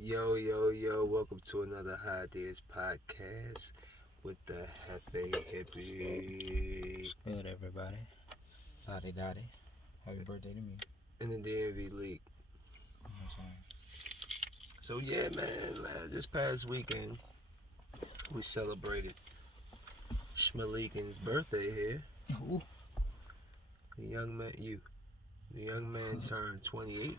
Yo, yo, yo, welcome to another Highdeas podcast with the happy hippie Good, everybody. Dotty Dotty. Happy birthday to me. and the DMVLeek. So, yeah, man, this past weekend we celebrated Schmalekin's birthday here. Ooh. The young man turned 28.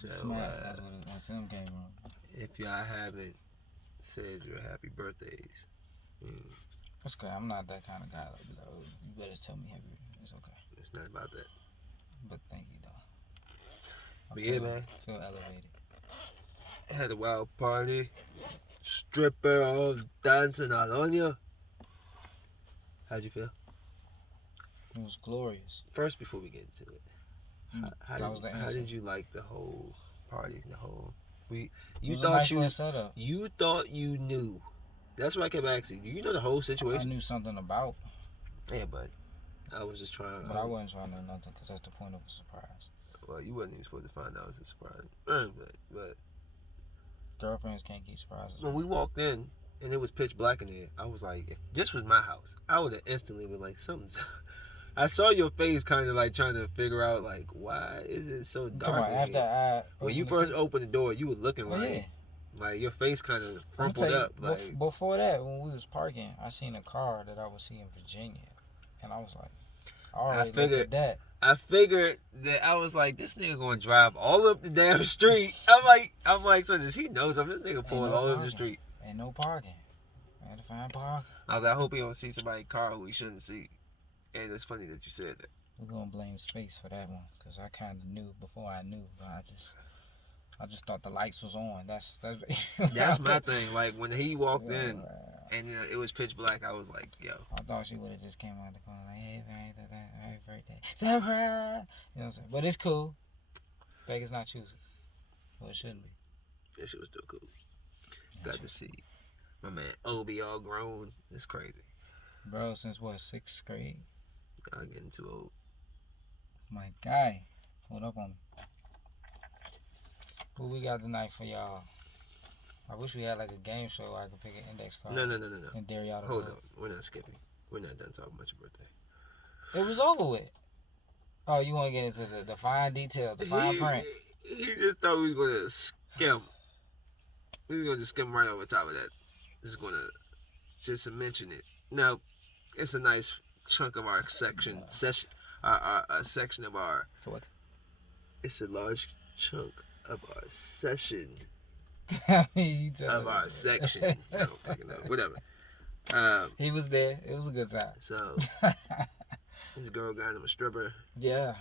So, that's him came wrong. If y'all haven't said your happy birthdays, That's okay. I'm not that kind of guy. Like, you better tell me happy. It's okay. it's not about that. But thank you, though. But yeah, man. Feel elevated. Had a wild party. Stripper all dancing all on you. How'd you feel? It was glorious. First, before we get into it, how did you like the whole party? You thought you knew. That's why I kept asking. You know the whole situation. I knew something about. Yeah, but I was just trying. But I wasn't trying to know nothing because that's the point of a surprise. Well, you wasn't even supposed to find out it was a surprise. But girlfriends can't keep surprises. When we walked in and it was pitch black in there, I was like, if this was my house, I would have instantly been like, something's. I saw your face kind of like trying to figure out like, why is it so dark in here? When you first opened the door, you were looking like your face kind of crumpled up. Like before that, when we was parking, I seen a car that I was seeing in Virginia, and I was like, I figured that. I figured that I was like, this nigga gonna drive all up the damn street. I'm like, so does he know something? This nigga pulling all over the street. Ain't no parking. I had to find parking. I was like, I hope he don't see somebody's car who he shouldn't see. Hey, that's funny that you said that. We're gonna blame space for that one, cause I kind of knew before I knew, but I just thought the lights was on. That's my thing. Like when he walked in and it was pitch black, I was like, yo. I thought she would have just came out the corner like, hey, happy birthday, surprise. You know what I'm saying? But it's cool. Vegas not choosing. Well, it shouldn't be. That shit was still cool. Got to see my man Obi all grown. It's crazy. Bro, since what, 6th grade? I'm getting too old. My guy, hold up on me. What we got tonight for y'all? I wish we had like a game show where I could pick an index card. No. And dare y'all to hold on. We're not skipping. We're not done talking about your birthday. It was over with. Oh, you want to get into the fine details, the fine print? He just thought we was going to skim. We was going to skim right over top of that. Just to mention it. No, it's a nice chunk of our section of our. So what? It's a large chunk of our session. Of our section. I don't fucking know. Whatever. He was there. It was a good time. So this girl got him a stripper. Yeah.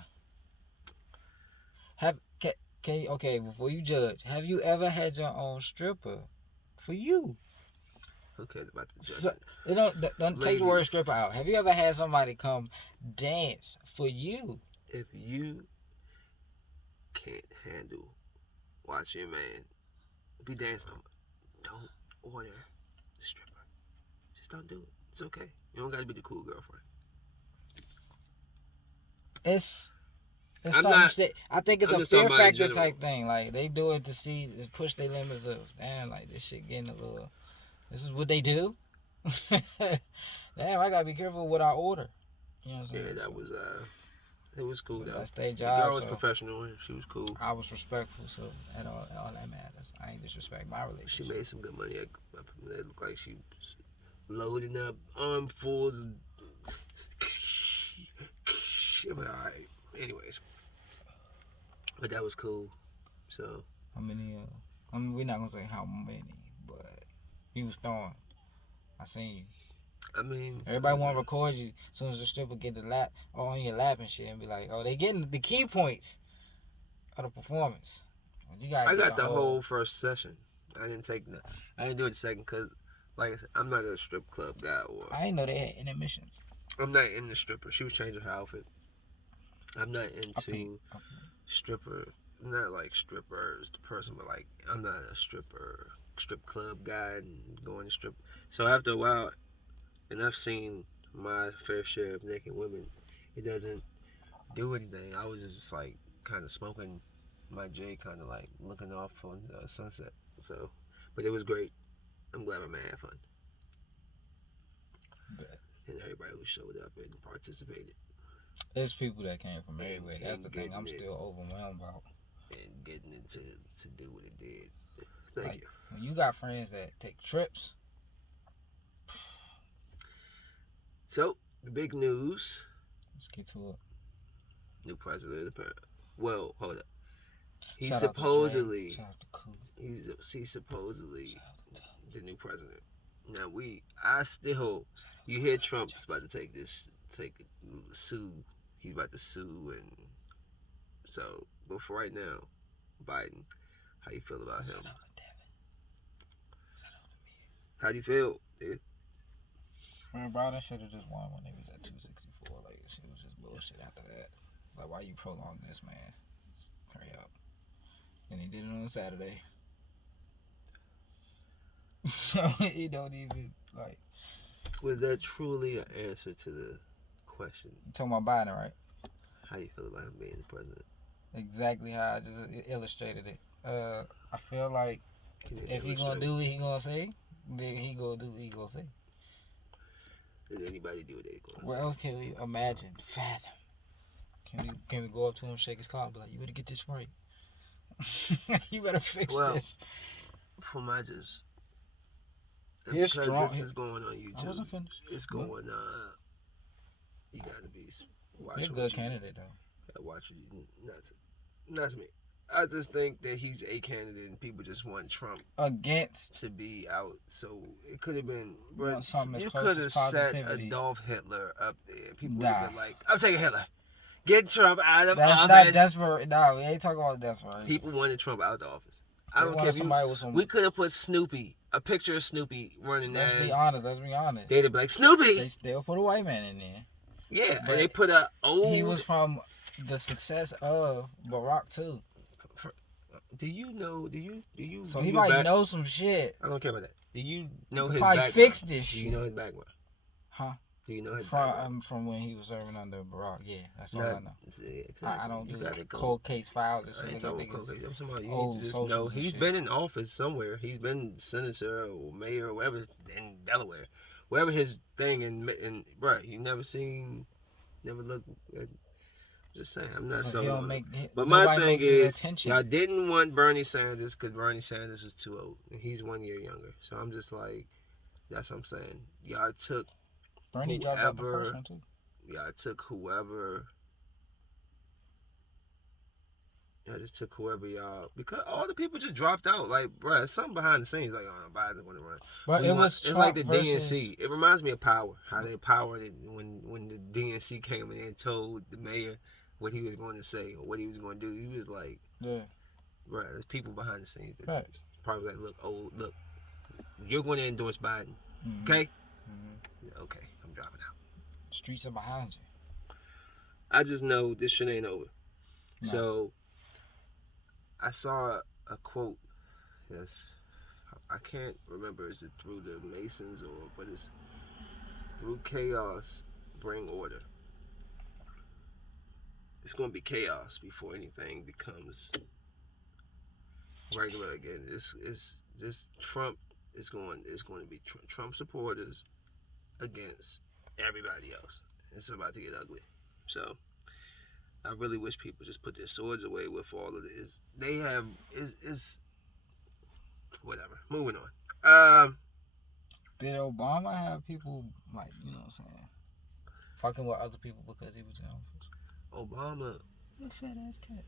Okay, before you judge, have you ever had your own stripper for you? Who cares about the judgment? Don't take the word stripper out. Have you ever had somebody come dance for you? If you can't handle watching your man be danced on, don't order the stripper. Just don't do it. It's okay. You don't got to be the cool girlfriend. I think it's a fear factor type thing. Like they do it to push their limits of, damn, like this shit getting a little. This is what they do. Damn, I gotta be careful what I order. You know what I'm saying? Yeah, that was it was cool though. That's their job. The girl was professional. She was cool. I was respectful, so all that matters. I ain't disrespect my relationship. She made some good money. It looked like she was loading up armfuls. But all right. Anyways, but that was cool. So how many? We're not gonna say how many, but you was throwing. I seen you. I mean, everybody want to record you as soon as the stripper get the lap on your lap and shit, and be like, oh, they getting the key points of the performance. I got the whole first session. I didn't do it the second because, like I said, I'm not a strip club guy. I didn't know they had intermissions. I'm not in the stripper. She was changing her outfit. I'm not into stripper. Not like strippers, the person, but like I'm not a strip club guy and going to strip. So after a while, and I've seen my fair share of naked women, it doesn't do anything. I was just like kind of smoking my J kind of like looking off on the sunset. So, but it was great. I'm glad my man had fun. Bet. And everybody who showed up and participated. There's people that came from everywhere. That's the thing I'm still overwhelmed about. And getting it to do what it did. Thank you. When you got friends that take trips. So, the big news. Let's get to it. New president of the well, hold up. He's Shout supposedly out he's supposedly the new president. Now you hear Trump's about to sue. He's about to sue, and so, but for right now, Biden, how you feel about him? How do you feel, dude? Man, Biden should have just won when he was at 264. Like, shit was just bullshit after that. Like, why you prolong this, man? Hurry up. And he did it on Saturday. So, he don't even, like... Was that truly an answer to the question? You're talking about Biden, right? How you feel about him being the president? Exactly how I just illustrated it. I feel like if he gonna do what he gonna say, then he gonna do what he gonna say. Does anybody do what they gonna say? What else can we imagine, fathom? Can we go up to him, shake his car, and be like, you better get this right. You better fix this. From my just... He's because strong. this is going on YouTube. I wasn't finished. It's going you gotta be He's a good candidate though. Watch you not to me. I just think that he's a candidate and people just want Trump against to be out. So it could have been, bro, you could have set Adolf Hitler up there. People would have been like, I'm taking Hitler. Get Trump out of office. That's not desperate. No, we ain't talking about desperate. People wanted Trump out of the office. I don't care if we could have put Snoopy, a picture of Snoopy running. Let's be honest. They'd be like, Snoopy. They'll put a white man in there. Yeah, and they put a old. He was from the success of Barack too. Do you know? Do you? So he might know some shit. I don't care about that. Do you know his background? Probably fix this shit. Do you know his background? Huh? Do you know his background? From when he was serving under Barack. Yeah, that's all I know. Exactly. I don't do cold case files and shit. I ain't talking about cold case. I'm talking about you just know he's been in office somewhere. He's been senator or mayor or whatever in Delaware, wherever his thing and bro, you never looked at. Just saying, I'm not so. But my thing is, y'all didn't want Bernie Sanders because Bernie Sanders was too old, and he's 1 year younger. So I'm just like, that's what I'm saying. Y'all took Bernie dropped out the first one too. Y'all took whoever. Y'all just took whoever y'all, because all the people just dropped out. Like, bro, it's something behind the scenes. Like, oh, Biden's going to run. But it's like the DNC. It reminds me of Power. How they powered it when the DNC came in and told the mayor what he was going to say or what he was going to do. He was like, yeah, bro, there's people behind the scenes that right. Probably like, look, you're going to endorse Biden, okay? Yeah, okay, I'm dropping out. Streets are behind you. I just know this shit ain't over. No. So I saw a quote. Yes, I can't remember. Is it through the Masons but it's through chaos bring order. It's gonna be chaos before anything becomes regular again. It's just Trump is going to be Trump supporters against everybody else. It's about to get ugly. So I really wish people just put their swords away with all of this. They have is whatever. Moving on. Did Obama have people like, you know what I'm saying, fucking with other people because he was in office? Obama. That fat ass cat.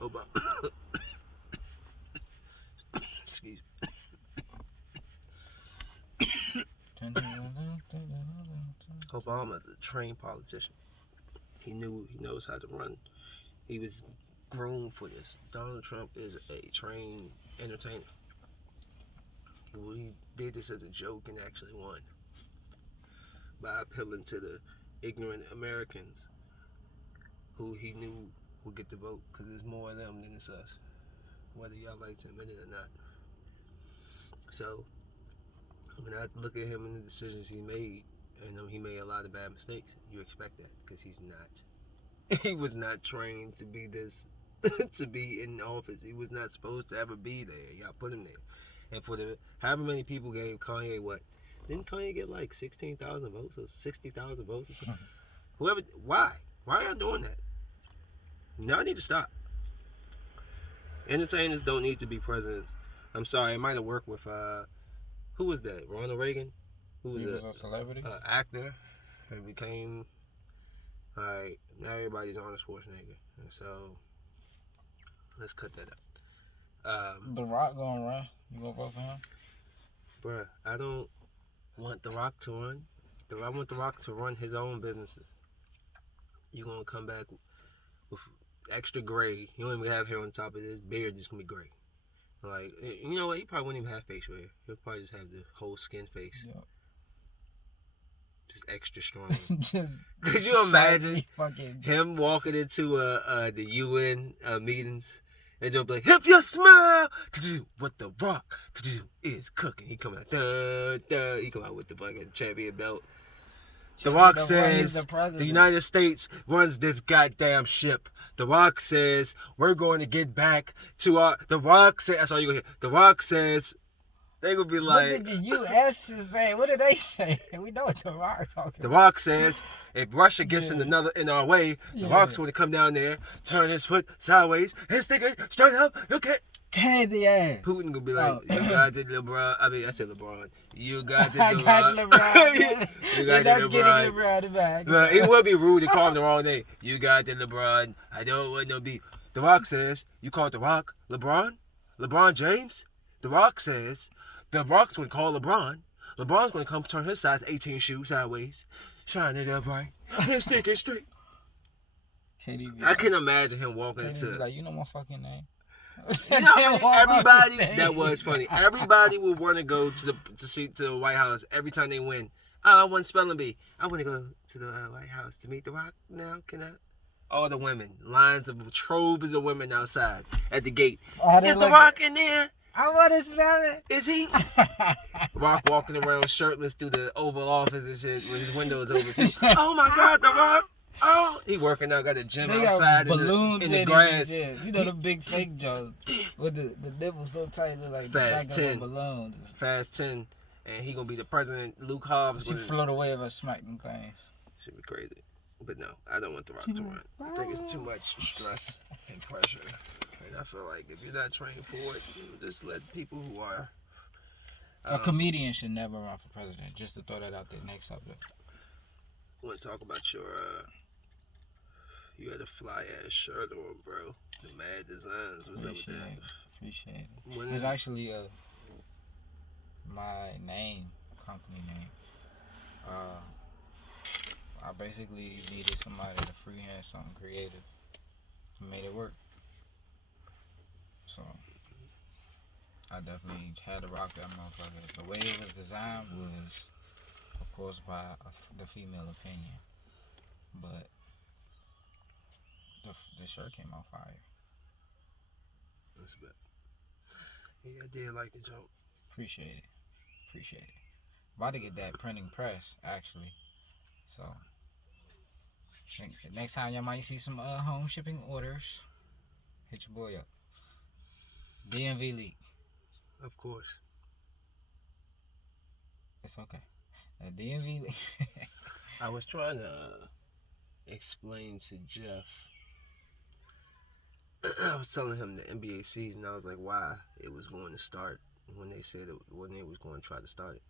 Obama. Excuse me. Obama's a trained politician. He knows how to run. He was groomed for this. Donald Trump is a trained entertainer. He did this as a joke and actually won by appealing to the ignorant Americans who he knew would get the vote, because there's more of them than it's us, whether y'all like to admit it or not. So when I look at him and the decisions he made, and he made a lot of bad mistakes, you expect that because he's not He was not trained to be this, to be in office. He was not supposed to ever be there. Y'all put him there. And for the however many people gave Kanye what? Didn't Kanye get like 16,000 votes or 60,000 votes or something? Whoever, why? Why are y'all doing that? Y'all need to stop. Entertainers don't need to be presidents. I'm sorry, it might have worked with who was that? Ronald Reagan, who was a celebrity, actor, and became. All right, now everybody's Arnold Schwarzenegger, and so let's cut that up. The Rock gonna run. You gonna vote for him? Bruh, I don't want The Rock to run. I want The Rock to run his own businesses. You gonna come back with extra gray. You don't even have hair on top of this beard. Just gonna be gray. Like, you know what? He probably wouldn't even have facial hair. He'll probably just have the whole skin face. Yep. Just extra strong. Could you imagine him walking into the UN meetings and just be like, "If you smile, what The Rock is cooking." He come out, he come out with the fucking champion belt. The Rock says the United States runs this goddamn ship. The Rock says we're going to get back to our. The Rock says that's all you gonna hear. The Rock says they gonna be like. What did the U.S. say? What did they say? We know what The Rock talking. The Rock says if Russia gets in our way, The Rock's going to come down there, turn his foot sideways, and stick it straight up. Okay. Candy ass. Putin gonna be like, you got it, LeBron. I mean, I said LeBron. You got it, LeBron. You got it, LeBron. Getting LeBron back. Look, it would be rude to call him the wrong name. You got it, LeBron. I don't want no beef. The Rock says, you called The Rock LeBron? LeBron James? The Rock says, The Rock's gonna call LeBron. LeBron's gonna come turn his size 18 shoe sideways, shine it up right, and stick it straight. I can imagine him walking into. Like, you know my fucking name. You know, everybody that was funny. Everybody would want to go to the White House every time they win. I want spelling bee. I want to go to the White House to meet The Rock. Now, can I? All the women, lines of troves of women outside at the gate. Is The Rock in there? I want to smell it. Is he? Rock walking around shirtless through the Oval Office and shit with his windows open. Oh my God, The Rock! Oh, he working out, got a gym outside balloons in the grass. You know the big fake jaws with the nipples so tight, look like Fast 10 balloons. Fast 10, and he gonna be the president. Luke Hobbs. She float away if I smack them things. Should be crazy, but no, I don't want The Rock to run. I think it's too much stress and pressure, and I feel like if you're not trained for it, just let people who are. A comedian should never run for president. Just to throw that out there. Next subject. I want to talk about your. You had a fly ass shirt on, bro. The M.A.D Designs. What's up with that? Appreciate it. It's actually my name, company name. I basically needed somebody to freehand something creative. Made it work. So I definitely had to rock that motherfucker. The way it was designed was, of course, by the female opinion, but the shirt came out fire. That's bad. Yeah, I did like the joke. Appreciate it. About to get that printing press, actually. So, next time y'all might see some home shipping orders, hit your boy up. DMVLeek. Of course. It's okay. DMVLeek. I was trying to explain to Jeff. I was telling him the NBA season. I was like, why it was going to start when they said when they was going to try to start it.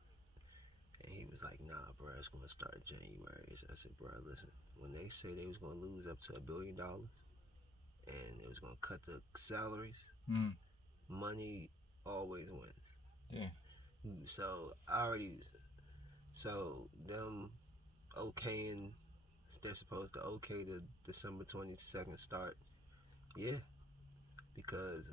And he was like, nah, bro, it's going to start January. I said, bro, listen, when they say they was going to lose up to $1 billion and it was going to cut the salaries, money always wins. Yeah. So them okaying, they're supposed to okay the December 22nd start. Yeah, because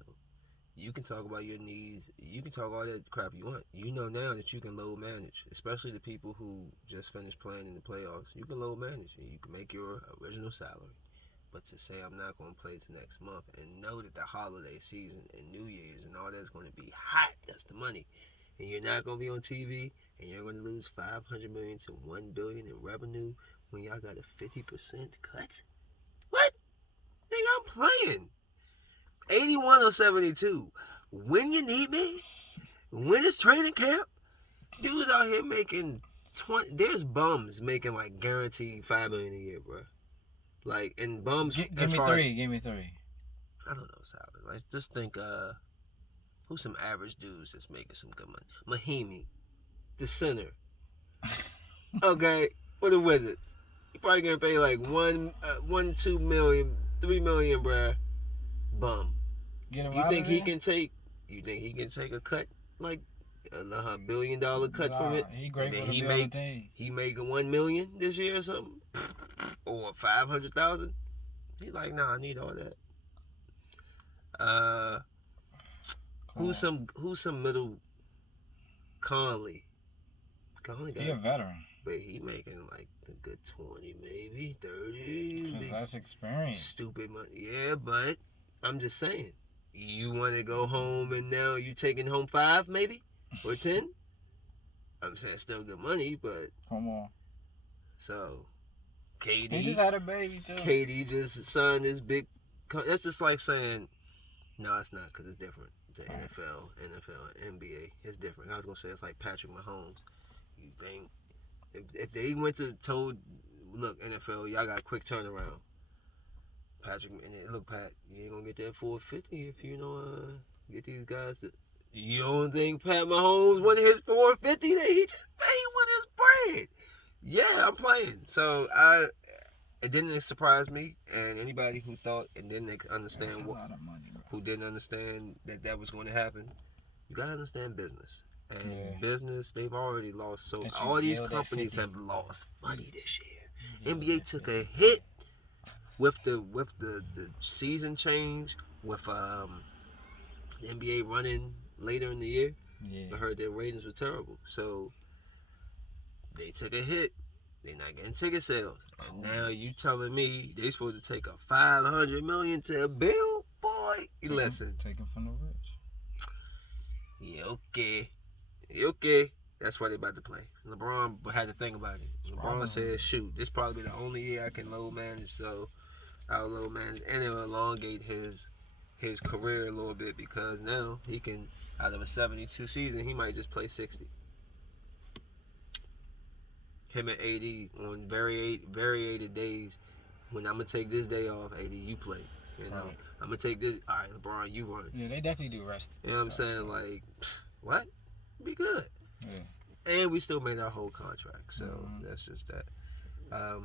you can talk about your needs, you can talk all that crap you want. You know now that you can load manage, especially the people who just finished playing in the playoffs. You can load manage and you can make your original salary. But to say I'm not going to play till next month and know that the holiday season and New Year's and all that's going to be hot, that's the money. And you're not going to be on TV and you're going to lose $500 million to $1 billion in revenue when y'all got a 50% cut? What? playing. 81 or 72. When you need me, when it's training camp, dudes out here making 20. There's bums making like guaranteed $5 million a year, bro. Like, and bums. Give me three. I don't know, salary. Like, just think, who's some average dudes that's making some good money? Mahimi, the center. Okay, for the Wizards, you probably gonna pay like $2 million, $3 million, bruh. Bum. You think he can take a cut, like a $1 billion cut from it? He great for he making $1 million this year or something, or 500,000. He's like, nah, I need all that. Who's some middle? Conley got, he a veteran, but he making like a good 20, maybe 30. Because that's experience. Stupid money, yeah. But I'm just saying, you want to go home and now you taking home 5, maybe, or 10. I'm saying still good money, but come on. So, KD, he just had a baby too. KD just signed this big. That's just like saying, no, it's not, because it's different. The NFL, NBA, it's different. I was gonna say it's like Patrick Mahomes. You think if they went to told, look, NFL, y'all got a quick turnaround. Patrick, and look, Pat, you ain't gonna get that 450 if you get these guys. You don't think Pat Mahomes wanted his 450? That he wanted his bread. Yeah, I'm playing. So it didn't surprise me, and anybody who thought and didn't understand who didn't understand that was going to happen, you gotta understand business. And business, they've already lost. So all these companies have lost money this year. NBA took a hit with the season change, with the NBA running later in the year. I heard their ratings were terrible, so they took a hit. They're not getting ticket sales. And now you telling me they supposed to take a $500 million to a bill? Boy, listen. Taking from the rich. Yeah, okay. That's why they about to play. LeBron had to think about it. LeBron said, shoot, this probably the only year I can load manage, so I'll load manage. And it'll elongate his career a little bit, because now he can, out of a 72 season, he might just play 60. Him and AD on variated days. When I'm gonna take this day off, AD, you play. You know, I'm gonna take this. All right, LeBron, you run. Yeah, they definitely do rest. You know what I'm saying? Like, what? Be good. Yeah. And we still made our whole contract, so that's just that.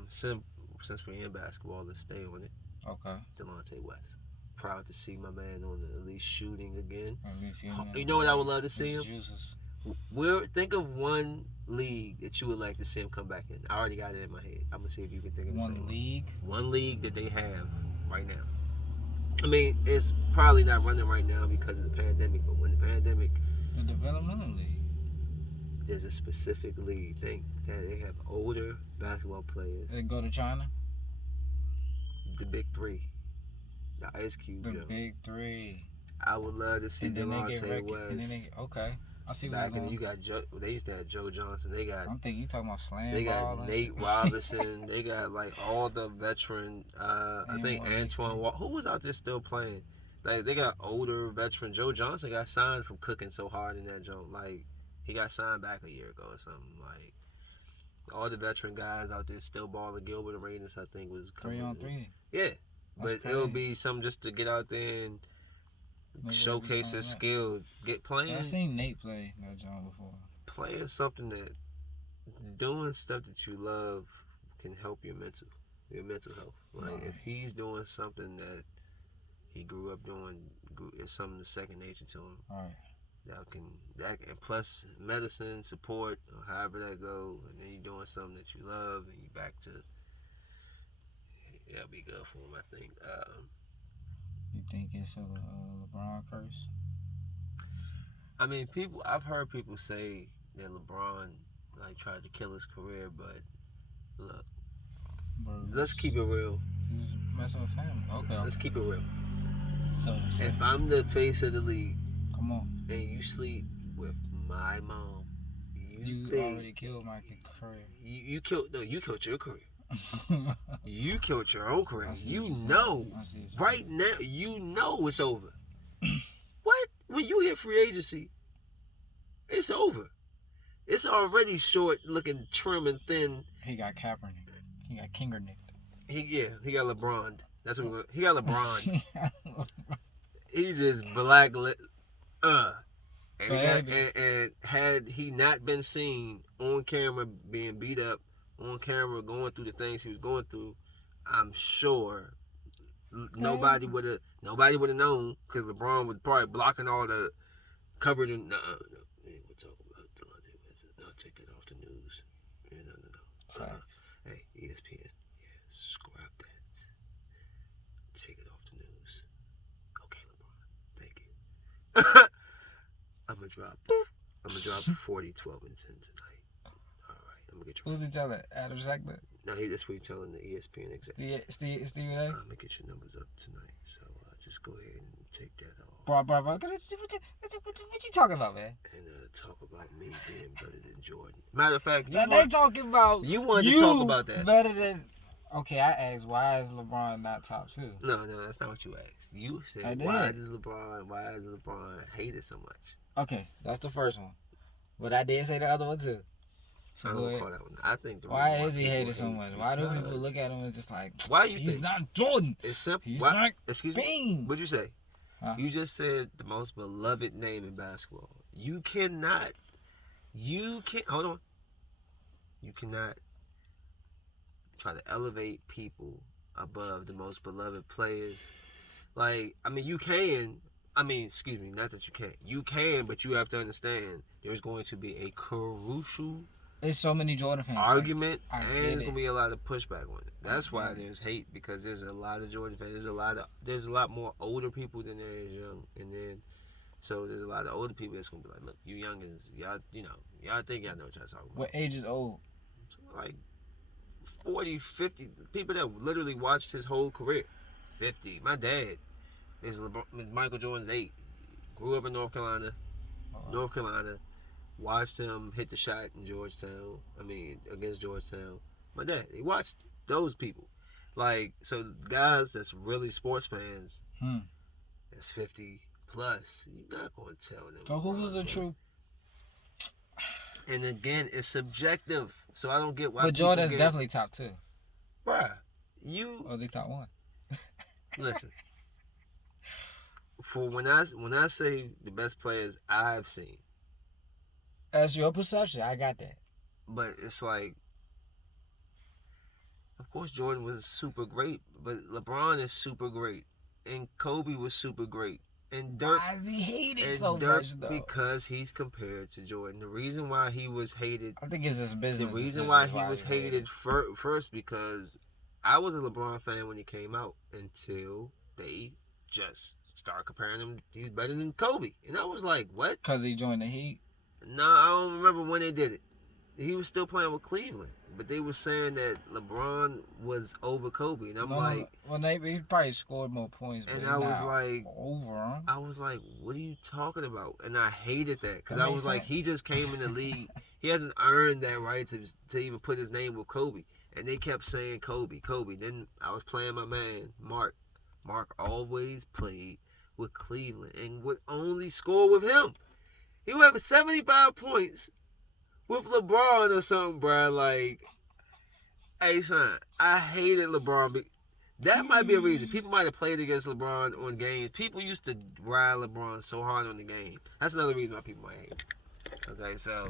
Since we're in basketball, let's stay on it. Okay. Delonte West. Proud to see my man on the elite shooting again. You know what I would love to see him? Think of one league that you would like to see him come back in. I already got it in my head. I'm gonna see if you can think of one league. One league that they have right now. I mean, it's probably not running right now because of the pandemic. But when the developmental league, there's a specific league. Think that they have older basketball players. They go to China. The big three. The Ice Cube. The big three. I would love to see Delonte West. Okay. I see back in, you got Joe. They used to have Joe Johnson. They got. I'm thinking you talking about slam. They got Nate Robinson. They got like all the veteran. I think Antoine Walker. Who was out there still playing? Like they got older veteran. Joe Johnson got signed from cooking so hard in that joint. Like he got signed back a year ago or something. Like all the veteran guys out there still balling. Gilbert Arenas, I think, was coming 3-on-3. Yeah, but it'll be something just to get out there and showcase his skill, get playing. I've seen Nate play that job before. Playing something that, doing stuff that you love can help your mental health. Like if he's doing something that he grew up doing, it's something that's second nature to him. That and plus medicine support, or however that go, and then you're doing something that you love, and you back to. That'll be good for him, I think. You think it's a LeBron curse? I mean, I've heard people say that LeBron like tried to kill his career, but look, let's keep it real. He was messing with family. Okay. Let's keep it real. So if I'm the face of the league, come on, and you sleep with my mom, you already killed my career. You killed your career. You killed your own career. You know, right now, you know it's over. What? When you hit free agency, it's over. It's already short, looking trim and thin. He got Kaepernick. He got Kingernick. He got LeBron. That's what he got. LeBron. He just black. And had he not been seen on camera being beat up, on camera going through the things he was going through, I'm sure nobody would have known, because LeBron was probably blocking all the coverage. And no, we ain't gonna talk about Delonte West. No, take it off the news. Yeah, no. Hey, ESPN. Yeah, scrap that. Take it off the news. Okay, LeBron. Thank you. I'm gonna drop 40, 12, and 10 tonight. All right, I'm gonna get you. Who's he telling? Adam Schefter? No, that's what he's telling the ESPN executive. Stephen A? I'm gonna get your numbers up tonight, so just go ahead and take that off. Bro, what you talking about, man? And talk about me being better than Jordan. Matter of fact, they talking about you wanted to talk about that. Better than. Okay, I asked, why is LeBron not top 2? No, that's not what you asked. You said, why is LeBron hated so much? Okay, that's the first one. But I did say the other one too. So I don't call that one. I think why is he hated so much? Why do people look at him and just like, why you he's think? Not Jordan? It's simple. He's not Excuse Bean. me? What'd you say? Huh? You just said the most beloved name in basketball. You cannot hold on. You cannot try to elevate people above the most beloved players. Like, I mean, you can. I mean, excuse me, not that you can't. You can, but you have to understand there's going to be a crucial there's so many Jordan fans argument, and there's going to be a lot of pushback on it. That's why there's hate, because there's a lot of Jordan fans. There's a lot more older people than there is young, and then so there's a lot of older people that's going to be like, look, you youngins, y'all think y'all know what y'all talking about. What age is old? So like 40, 50 people that literally watched his whole career. 50. My dad is Michael Jordan's 8. Grew up in North Carolina. Watched him hit the shot in Georgetown. Against Georgetown. My dad, he watched those people. Like, so guys that's really sports fans, that's 50 plus, you're not going to tell them. So who was the true? And again, it's subjective. So I don't get why. But Jordan's definitely top 2. Bruh, Or is he top 1? Listen. For when I say the best players I've seen. That's your perception. I got that. But it's like, of course Jordan was super great, but LeBron is super great, and Kobe was super great, and Dirk. Why is he hated so much though? Because he's compared to Jordan. The reason why he was hated, I think it's his business. The reason why he was hated first, because I was a LeBron fan when he came out until they just started comparing him. He's better than Kobe, and I was like, what? Because he joined the Heat. No, I don't remember when they did it. He was still playing with Cleveland, but they were saying that LeBron was over Kobe, and I'm like, well, he probably scored more points. And I was like, over him. I was like, what are you talking about? And I hated that, because I was like, he just came in the league. He hasn't earned that right to even put his name with Kobe, and they kept saying Kobe. Then I was playing my man Mark. Mark always played with Cleveland and would only score with him. He would have 75 points with LeBron or something, bro. Like, hey, son, I hated LeBron. That might be a reason. People might have played against LeBron on games. People used to ride LeBron so hard on the game. That's another reason why people might hate him. Okay, so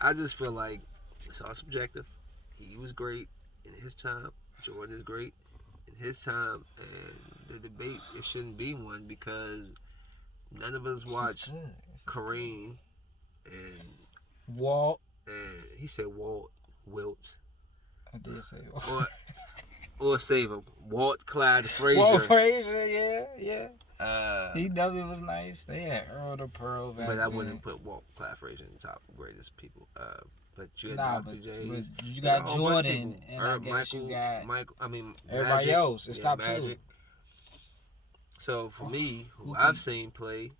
I just feel like it's all subjective. He was great in his time. Jordan is great in his time. And the debate, it shouldn't be one, because none of us watched Kareem and Walt. And he said Wilt. I did say Walt. Or save him. Walt Clyde Frazier. Walt Frazier, yeah. He definitely was nice. They had Earl the Pearl back But I wouldn't put Walt Clyde Frazier in the top greatest people. But you had Dr. J. You got Jordan, and I guess you got Magic, everybody else. It's top Magic. 2. So for me, who I've seen play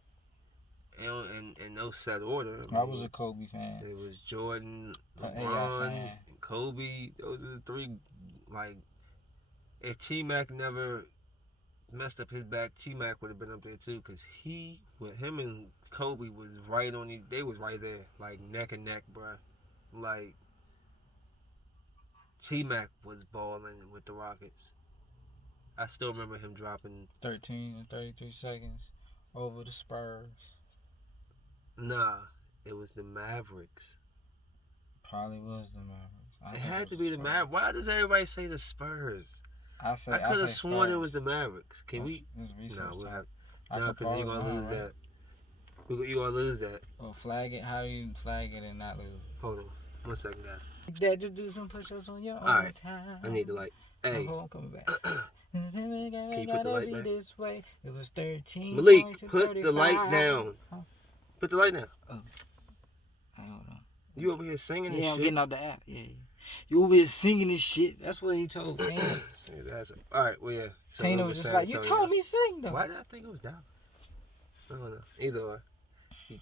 in no set order. I was a Kobe fan. It was Jordan, LeBron, and Kobe. Those are the 3 Like, if T-Mac never messed up his back, T-Mac would have been up there too, because him and Kobe was right on it. They was right there, like neck and neck, bro. Like, T-Mac was balling with the Rockets. I still remember him dropping 13 and 33 seconds over the Spurs. Nah, it was the Mavericks. Probably was the Mavericks. It had to be the Mavericks. Why does everybody say the Spurs? I could have sworn Spurs. It was the Mavericks. Can we? No, we'll have. No, because you're gonna lose that. You're gonna lose that. Well, flag it. How do you flag it and not lose it? Hold on, 1 second, guys. Dad, just do some push-ups on your own time. I need the light. Hey, I'm coming back. Can you put the light back? This way. It was 13. Malik, put the light down. Huh? Put the light down. Oh. Hold on. You over here singing this shit? Yeah, I'm getting out the app. Yeah. You over here singing this shit. That's what he told me. Alright, well, yeah. So Tina was just like, you told me sing, though. Why did I think it was Dallas? I don't know. Either way.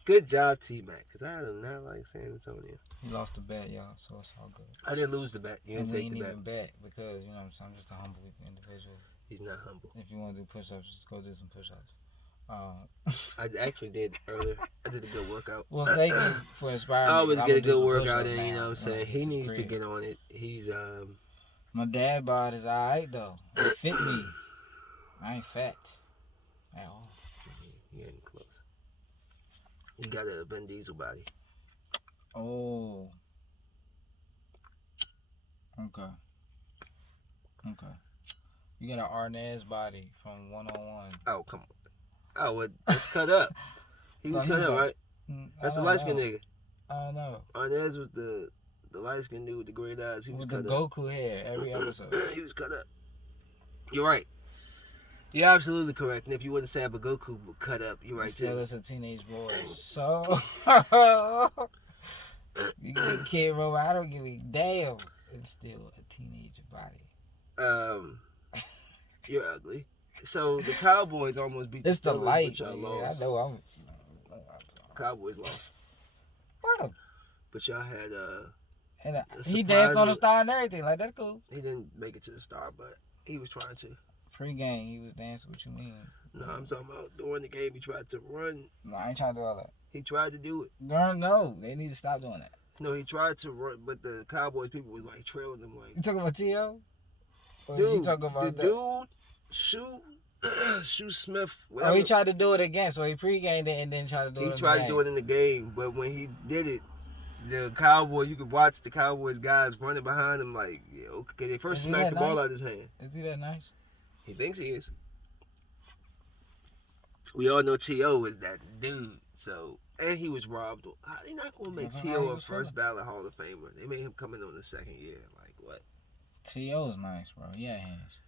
Good job, T-Mac, because I do not like San Antonio. He lost the bet, y'all, so it's all good. I didn't lose the bet. You didn't take the bet. Even bet because, you know what I'm saying, I'm just a humble individual. He's not humble. If you want to do push-ups, just go do some push-ups. I actually did earlier. I did a good workout. Well, thank you for inspiring me. I always get a good workout in, you know what I'm saying? He needs to get on it. He's, My dad bod is alright, though. It fit me. I ain't fat at all. He ain't close. You got a Vin Diesel body. Oh. Okay. You got an Arnaz body from 101. Oh, come on. Oh, well, that's cut up. He was cut up, right? That's the light-skinned nigga. I don't know. Arnaz was the light-skinned dude with the great eyes. He was cut up. With the Goku hair every episode. He was cut up. You're right. You're absolutely correct. And if you wouldn't say but Goku cut up, you're right, too. Still, it's a teenage boy. So, you get a kid robot, I don't give a damn. It's still a teenage body. You're ugly. So, the Cowboys almost beat the light. But y'all lost. I know. Cowboys lost. What? But y'all had, and he danced on the star and everything. Like, that's cool. He didn't make it to the star, but he was trying to. Pre-game, he was dancing. What you mean? No, I'm talking about during the game. He tried to run. No, I ain't trying to do all that. He tried to do it. No, they need to stop doing that. No, he tried to run, but the Cowboys people was like trailing him. Like, you talking about T.O.? Dude, you talking about dude, Shoe Smith. Whatever. Oh, he tried to do it again. So he pre-gamed it and then tried to do it. He tried to do it in the game, but when he did it, the Cowboys, you could watch the Cowboys guys running behind him like, yeah, okay. They first smacked the ball out of his hand. Is he that nice? He thinks he is. We all know T.O. is that dude. So, and he was robbed. How they not gonna make T.O. a first ballot Hall of Famer? They made him come in on the second year. Like what? T.O. is nice, bro. Yeah, hands.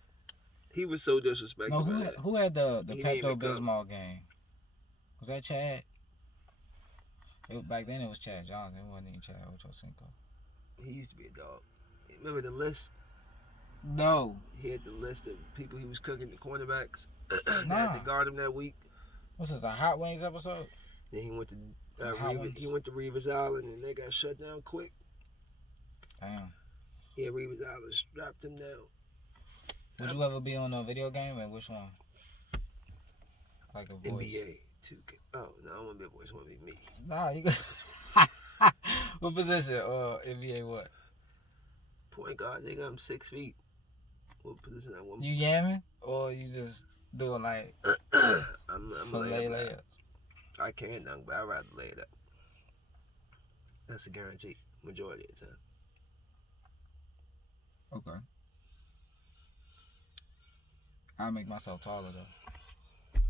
He was so disrespectful. No, who had the Pepto-Bismol game? Was that Chad? Back then it was Chad Johnson. It wasn't even Chad Ochocinco. He used to be a dog. Remember the list? No. He had the list of people he was cooking, the cornerbacks. They had to guard him that week. What's this, a Hot Wings episode? Then he went to Reeves Island and they got shut down quick. Damn. Yeah, Reeves Island strapped him down. Would you ever be on a video game and which one? Like a voice? NBA 2K. Oh, no, I don't want to be a voice. I want to be me. Nah, you got... What position? NBA what? Point guard, nigga. I'm 6 feet. What position I want? You yamming? Or you just doing like... I'm layups? I can dunk, but I'd rather lay it up. That's a guarantee. Majority of the time. Okay. I'll make myself taller though.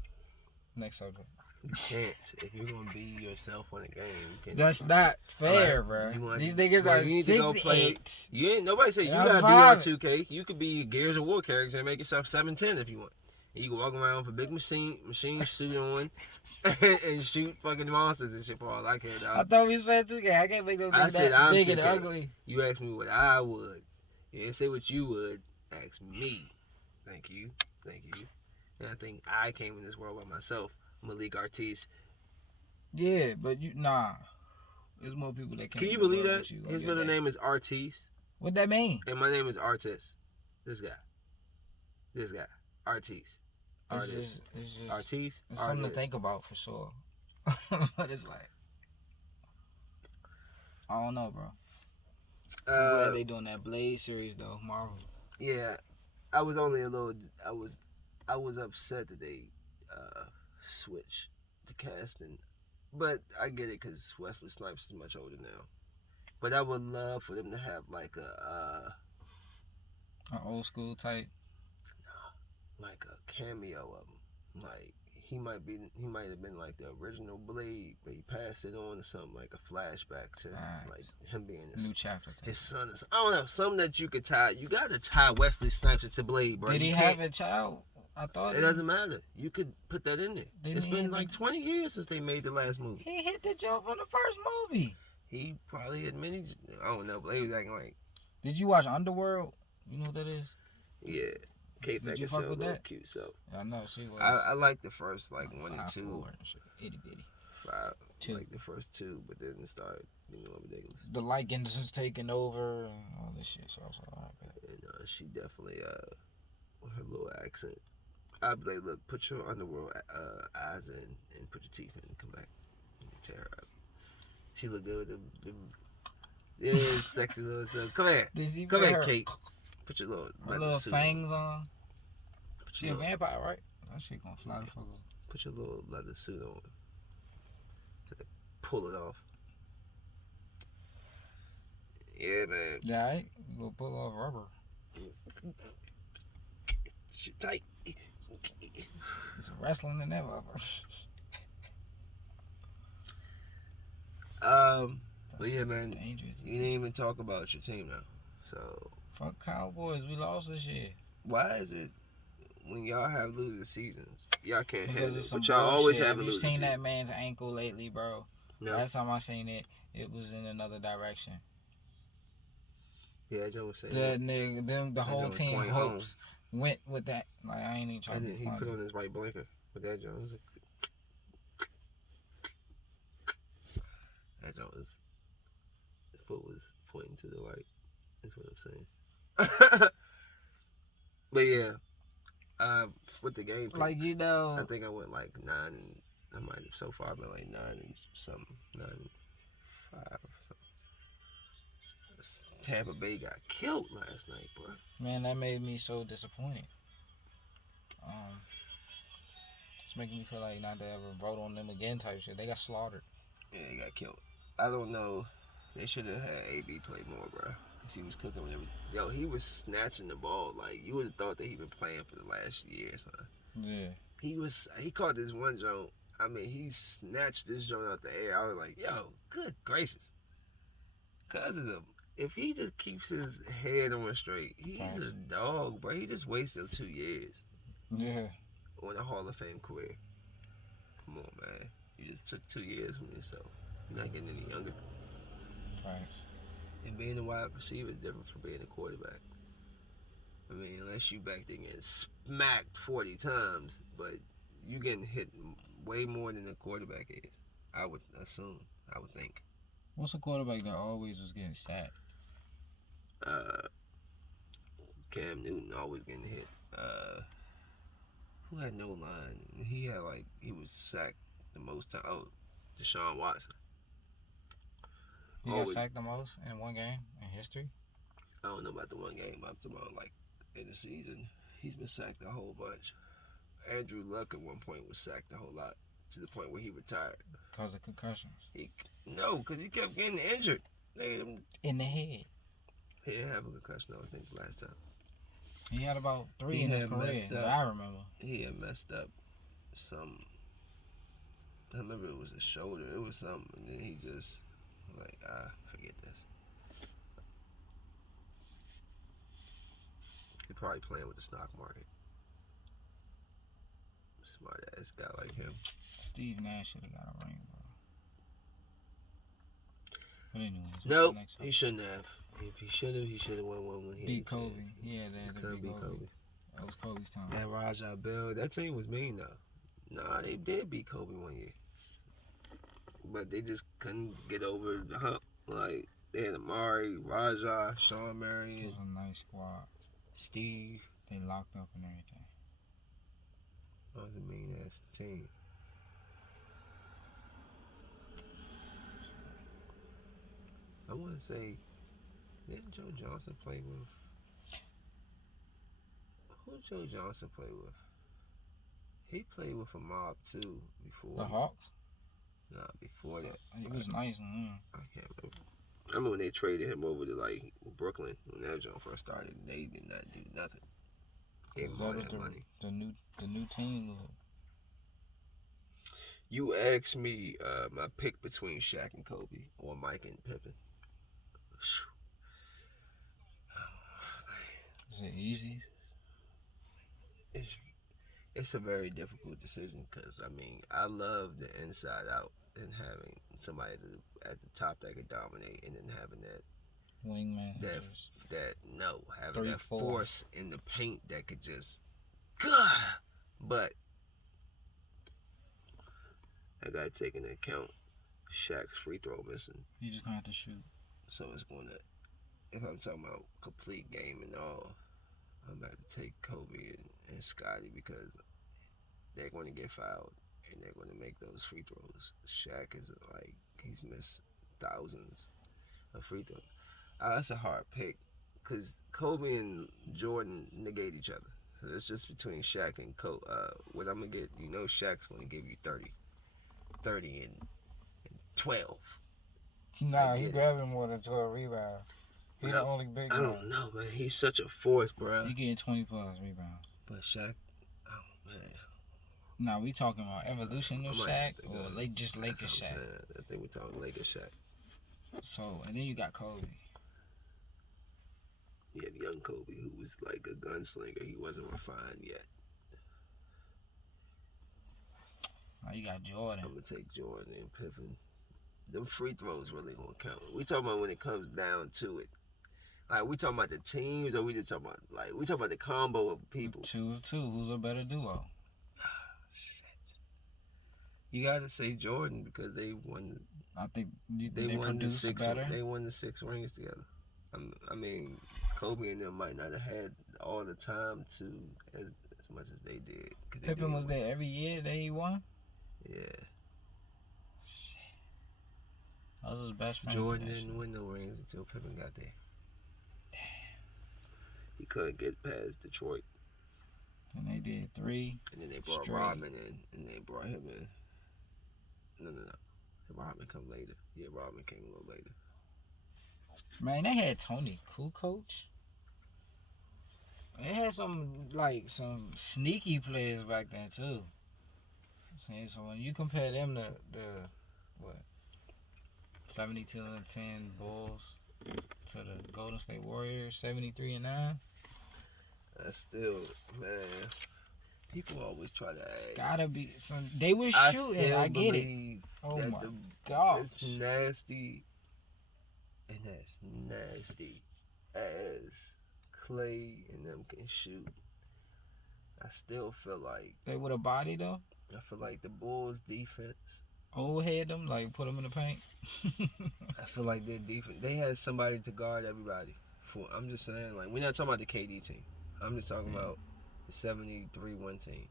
Next subject. You can't. If you're gonna be yourself on a game, you can't. That's not fair, bro. These niggas are 6'8". You ain't nobody say you gotta be on 2K. You could be Gears of War character and make yourself 7'10" if you want. And you can walk around with a big machine suit on and shoot fucking monsters and shit for all I care. I thought we was playing 2K. I can't make them that big and ugly. You asked me what I would. You didn't say what you would. Ask me. Thank you. And I think I came in this world by myself. Malik Artis. Yeah, but there's more people that came. Can you believe that? His middle name is Artis. What that mean? And my name is Artis. This guy, Artiste. It's Artiste. It's something to think about for sure. But it's like, I don't know, bro. I'm glad they doing that Blade series though, Marvel. Yeah, I was only a little. I was upset that they switched the casting, but I get it because Wesley Snipes is much older now. But I would love for them to have like an old school type, like a cameo of him. Like he might have been like the original Blade, but he passed it on to something like a flashback to like him being new chapter. His son is, I don't know, something that you could tie. You got to tie Wesley Snipes to Blade, bro. Did he have a child? I thought it doesn't matter. You could put that in there. It's been like 20 years since they made the last movie. He hit the jump on the first movie. He probably admitted. I don't know, but he was acting like. Did you watch Underworld? You know what that is? Yeah. Kate Beckinsale, little cute. So I know she was. I like the first like 1 and 2. Itty bitty. 5. Like the first 2, but then it started being a little ridiculous. The likeness is taking over and all this shit. So I was like, and she definitely with her little accent. I'd be like, look, put your Underworld eyes in and put your teeth in and come back and tear her up. She looked good with the sexy little stuff. Come here. Come here, Kate. Put your little fangs on. She a vampire, right? That shit gonna fly the fuck up. Put your little leather suit on. Have to pull it off. Yeah, man. Yeah, right? You gonna pull off rubber. It's tight. It's wrestling and ever. But yeah, man. Dangerous. You didn't even talk about your team now. So fuck Cowboys. We lost this year. Why is it when y'all have losing seasons, y'all can't handle it, but y'all always have a losing season? You seen that man's ankle lately, bro? No. Last time I seen it, it was in another direction. Yeah, Joe was saying that nigga, the whole team hopes went with that. Like I ain't even trying to be funny. He put on his right blinker with that Jones. That Jones, the foot was pointing to the right. That's what I'm saying. But yeah, with the game picks, like I think I went like 9. I might have so far been like 9 and something, 9 and 5. Tampa Bay got killed last night, bro. Man, that made me so disappointed. It's making me feel like not to ever vote on them again type shit. They got slaughtered. Yeah, they got killed. I don't know. They should have had AB play more, bro. Because he was cooking with everything. Yo, he was snatching the ball. Like, you would have thought that he been playing for the last year, son. Yeah. He caught this one joint. I mean, he snatched this joint out the air. I was like, yo, good gracious. Because of him. If he just keeps his head on straight, he's a dog, bro. He just wasted 2 years. Yeah. On a Hall of Fame career. Come on, man. You just took 2 years from yourself. You're not getting any younger. Thanks. And being a wide receiver is different from being a quarterback. I mean, unless you back there getting smacked 40 times, but you getting hit way more than a quarterback is. I would assume. I would think. What's a quarterback that always was getting sacked? Cam Newton always getting hit. Who had no line? He was sacked the most time. Oh, Deshaun Watson. He got sacked the most in one game in history? I don't know about the one game. I'm talking about like in the season. He's been sacked a whole bunch. Andrew Luck at one point was sacked a whole lot to the point where he retired. Because of concussions? No, because he kept getting injured. In the head. He didn't have a concussion, I think, last time. He had about 3 in his career, that I remember. He had messed up some. I remember it was a shoulder. It was something, and then he just like, forget this. He probably playing with the stock market. Smart ass guy like him. Steve Nash should have got a ring, bro. But anyways, nope, he shouldn't have. If he should have won one when he beat Kobe. Yeah, that could beat Kobe. That was Kobe's time. That Rajah Bell, that team was mean though. Nah, they did beat Kobe one year, but they just couldn't get over the hump. Like they had Amari, Rajah, Sean Marion. It was a nice squad. Steve. They locked up and everything. That was a mean ass team. I want to say, didn't Joe Johnson play with? Who did Joe Johnson play with? He played with a mob too before. The Hawks? Nah, before that. He was nice. I can't remember. I remember when they traded him over to like Brooklyn when that joint first started. They did not do nothing. Gave him all that money. The new team look. You asked me my pick between Shaq and Kobe or Mike and Pippen. Is it easy? It's a very difficult decision because I mean I love the inside out and having somebody at the top that could dominate and then having that wingman having that force in the paint that could just but I gotta take into account Shaq's free throw missing. You just gonna have to shoot. So it's gonna, if I'm talking about complete game and all, I'm about to take Kobe and Scotty because they're going to get fouled and they're going to make those free throws. Shaq is like, he's missed thousands of free throws. That's a hard pick because Kobe and Jordan negate each other. So it's just between Shaq and Kobe. What I'm going to get, Shaq's going to give you 30 and 12. Nah, he grabbing more than 12 rebounds. He the only big one. I don't know, man. He's such a force, bro. He getting 20 plus rebounds. But Shaq, oh, man. Nah, we talking about evolution of Shaq or just Lakers Shaq? I think we talking Lakers Shaq. So, and then you got Kobe. You had young Kobe who was like a gunslinger. He wasn't refined yet. Now you got Jordan. I'm going to take Jordan and Pippen. Them free throws really going to count. We talking about when it comes down to it. Like, we talking about the teams or we just talking about, like, we talking about the combo of people? 2 of 2. Who's a better duo? Shit. You got to say Jordan because they won. I think they won the 6 better. They won the 6 rings together. I mean, Kobe and them might not have had all the time to as much as they did. Pippen was there every year that he won? Yeah. That was his best friend. Jordan didn't win no rings until Pippen got there. Damn. He couldn't get past Detroit. And they did 3. And then they brought Rodman in, and they brought him in. No. Rodman come later. Yeah, Rodman came a little later. Man, they had Tony Kukoc. They had some sneaky players back then too. So when you compare them to the 72-10 Bulls to the Golden State Warriors 73-9. That's still, man. People always try to add. It's gotta be some. They was shooting. I get it. Oh my gosh. It's nasty. And that's nasty as Clay and them can shoot. I still feel like they with a body though. I feel like the Bulls' defense. Old head them, like put them in the paint. I feel like their defense. They had somebody to guard everybody. I'm just saying, like, we're not talking about the KD team. I'm just talking about the 73-1 team.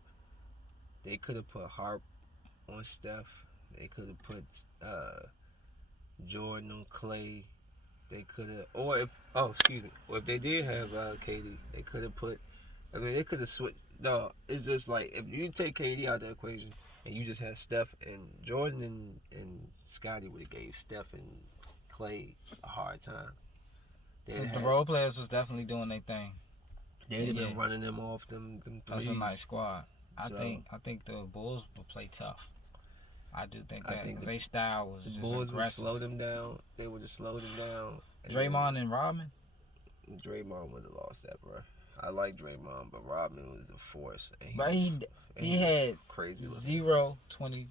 They could have put Harp on Steph. They could have put Jordan on Clay. They could have, or if they did have KD, they could have put. I mean, they could have switched. No, it's just like if you take KD out of the equation and you just had Steph and Jordan and Scotty would have gave Steph and Clay a hard time. The role players was definitely doing their thing. They'd have been running them off them threes. That's a nice squad. I think the Bulls will play tough. I do think that their style was just Bulls aggressive. would slow them down. They would just slow them down. Draymond and Rodman? Draymond would have lost that, bro. I like Draymond, but Rodman was a force. But he had crazy 0 20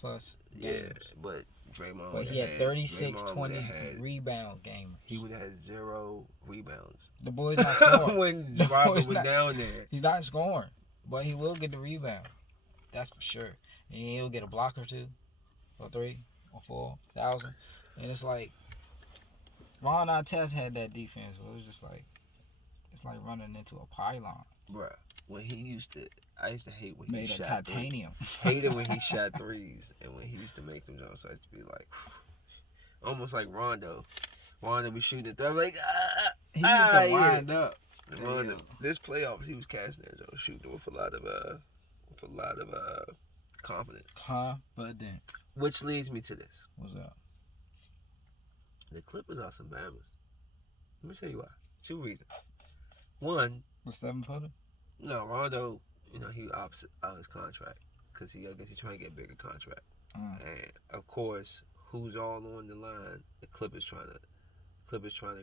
plus games. Yeah, but Draymond. But he had 36, 20 rebound games. He would have had 0 rebounds. The boy's not scoring. When Rodman was down there. He's not scoring, but he will get the rebound. That's for sure. And he'll get a block or 2, or 3, or 4,000. And it's like, Ron Artest had that defense. It was just like, It's like running into a pylon. Bruh, when he used to, I used to hate when made he of shot titanium. Hated when he shot threes, and when he used to make them jumps, I used to be like, almost like Rondo. Rondo be shooting at them like, he used to wind up. Rondo, this playoffs, he was cashing that joint, shooting with a lot of confidence. Which leads me to this. What's up? The Clippers are some bammers. Let me tell you why. 2 reasons. One, the 7-footer. No, Rondo, he opts out his contract because I guess he's trying to get a bigger contract. And of course, who's all on the line? The Clippers trying to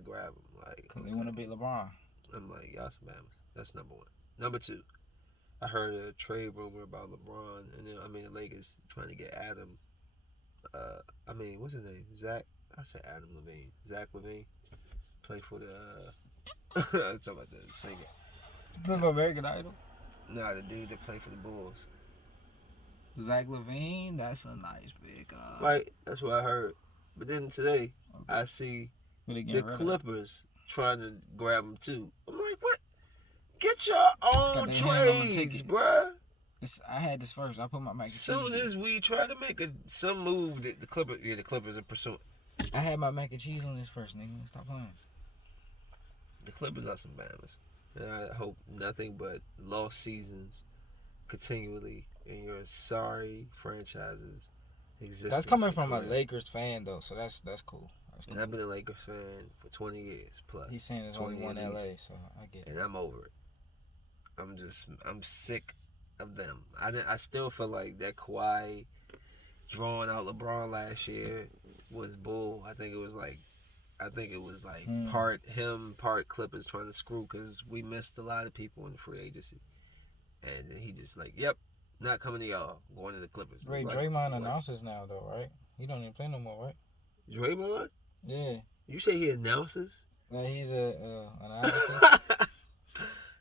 grab him. Like, because they want to beat LeBron. I'm like, y'all some bammers. That's number one. Number two, I heard a trade rumor about LeBron, and then the Lakers trying to get Adam. What's his name? Zach. I said Adam Levine. Zach Levine. Play for the. I'm talking about the singer. Remember American Idol? Nah, the dude that played for the Bulls. Zach Levine, that's a nice big. Right, that's what I heard. But then today, I see the Clippers trying to grab him too. I'm like, what? Get your own trades, bruh. I had this first. I put my mac and cheese. Soon as we try to make some move, the Clippers are pursuing. I had my mac and cheese on this first, nigga. Stop playing. The Clippers are some bammers. And I hope nothing but lost seasons continually in your sorry franchises existence. That's coming from a Lakers fan though, so that's cool. And I've been a Lakers fan for 20 years plus. He's saying there's only one LA, so I get it. And I'm over it. I'm sick of them. I still feel like that Kawhi drawing out LeBron last year was bull. I think it was like part him, part Clippers trying to screw because we missed a lot of people in the free agency. And then he just like, yep, not coming to y'all, going to the Clippers. Wait, Draymond announces now though, right? He don't even play no more, right? Draymond? Yeah. You say he announces? Like he's an analysis?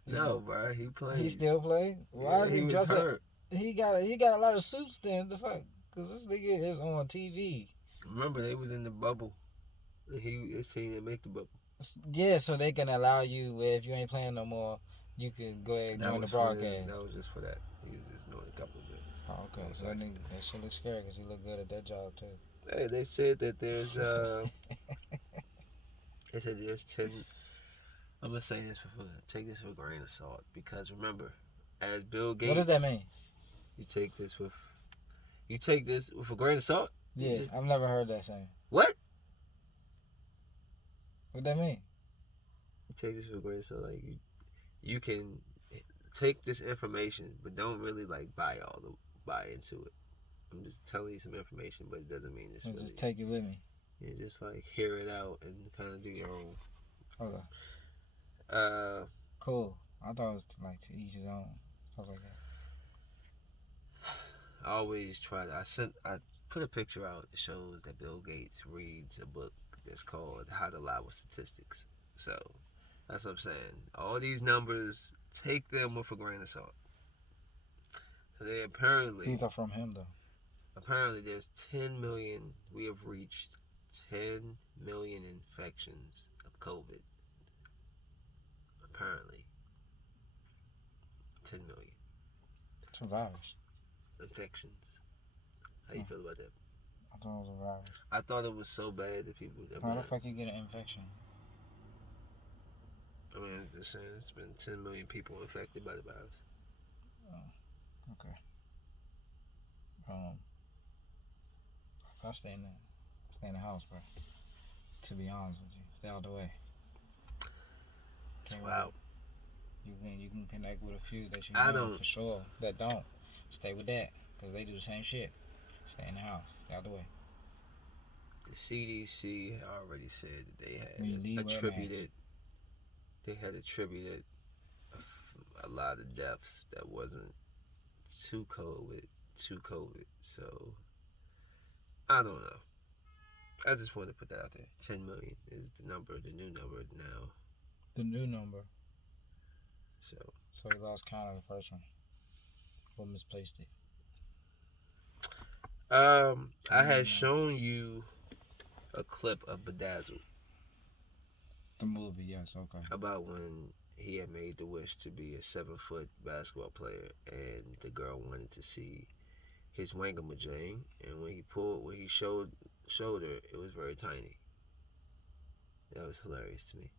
No, bro, he plays. He still play? Why is he just hurt? He got a lot of suits then. The fuck? Because this nigga is on TV. Remember, they was in the bubble. His team didn't make the bubble. Yeah, so they can allow you, if you ain't playing no more, you can go ahead and join the broadcast. That was just for that. He was just doing a couple of things. Oh, okay. So that shit looks scary because he looked good at that job, too. Hey, they said that there's, they said there's 10, I'm going to say this take this with a grain of salt, because remember, as Bill Gates. What does that mean? You take this with a grain of salt? Yeah, I've never heard that saying. What? What that mean? You take this with a grain of salt, like you can take this information, but don't really like buy into it. I'm just telling you some information, but it doesn't mean it's really. Just take it with me. You just like hear it out and kind of do your own. Okay. Cool. I thought it was like to each his own, stuff like that. I always try to. I put a picture out that shows that Bill Gates reads a book that's called How to Lie with Statistics. So that's what I'm saying. All these numbers, take them with a grain of salt. So they apparently. These are from him though. Apparently there's 10 million. We have reached 10 million infections of COVID. Apparently. 10 million. It's a virus. Infections. How you feel about that? I thought it was a virus. I thought it was so bad that people. How the fuck you get an infection? I mean, I'm just saying it's been 10 million people infected by the virus. Oh, okay. I stay in the house, bro. To be honest with you, stay out the way. Wow. You can connect with a few that you know for sure that don't. Stay with that because they do the same shit. Stay in the house. Stay out the way. The CDC already said that they had attributed a lot of deaths that wasn't to COVID. So I don't know. I just wanted to put that out there. 10 million is the new number now. The new number. So he lost count of the first one. Or misplaced it. I had shown you a clip of Bedazzled. The movie, yes, okay. About when he had made the wish to be a 7-foot basketball player, and the girl wanted to see his wangamajang, and when he showed her, it was very tiny. That was hilarious to me.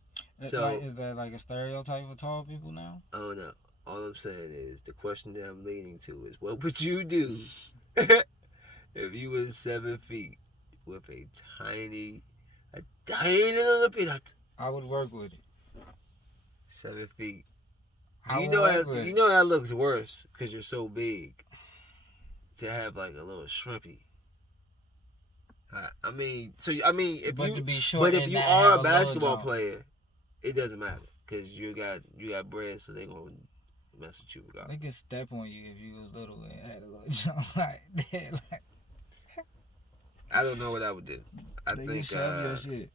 So is that like a stereotype for tall people now? I don't know. All I'm saying is the question that I'm leading to is, what would you do if you was 7 feet with a tiny little peanut? I would work with it. 7 feet. You know that looks worse because you're so big. To have like a little shrimpy. If you are a basketball player, it doesn't matter because you got bread, so they gonna mess with you regardless. They could step on you if you was little and had a little jump like that. I don't know what I would do. I think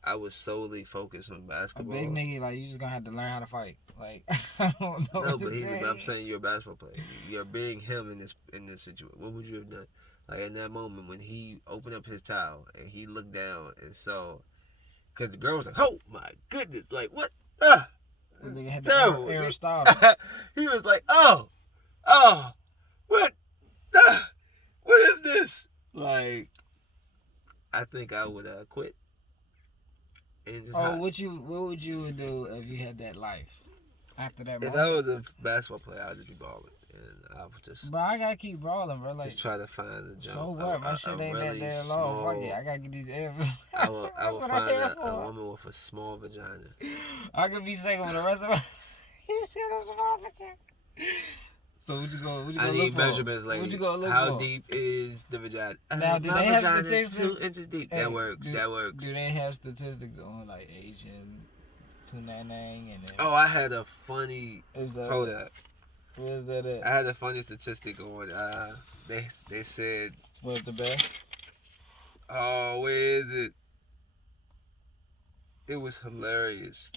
I was solely focused on basketball. A big nigga, like, you just gonna have to learn how to fight. Like, I don't know. No, but I'm saying you're a basketball player. You're being him in this situation. What would you have done? Like in that moment when he opened up his towel and he looked down and saw, because the girl was like, "Oh my goodness, like what? Terrible." He was like, "Oh, what? What is this?" Like, I think I would quit. And just what would you do if you had that life after that moment? If I was a basketball player, I'd just be balling. And I would just. But I gotta keep balling, bro. Like, just try to find the jump. So what? My shit ain't really that damn long. Fuck it. I gotta get these M's. I will find a woman with a small vagina. I could be single for the rest of my. He said a small vagina. So what you go? I need measurements. Like, what you go look how for? Deep is the vagina? Now, do they have statistics? 2 inches deep. That works. Do they have statistics on like Asian, Punanang, and? Oh, I had a funny. Hold up. Where's that at? I had a funny statistic on. They said. What's the best? Oh, where is it? It was hilarious.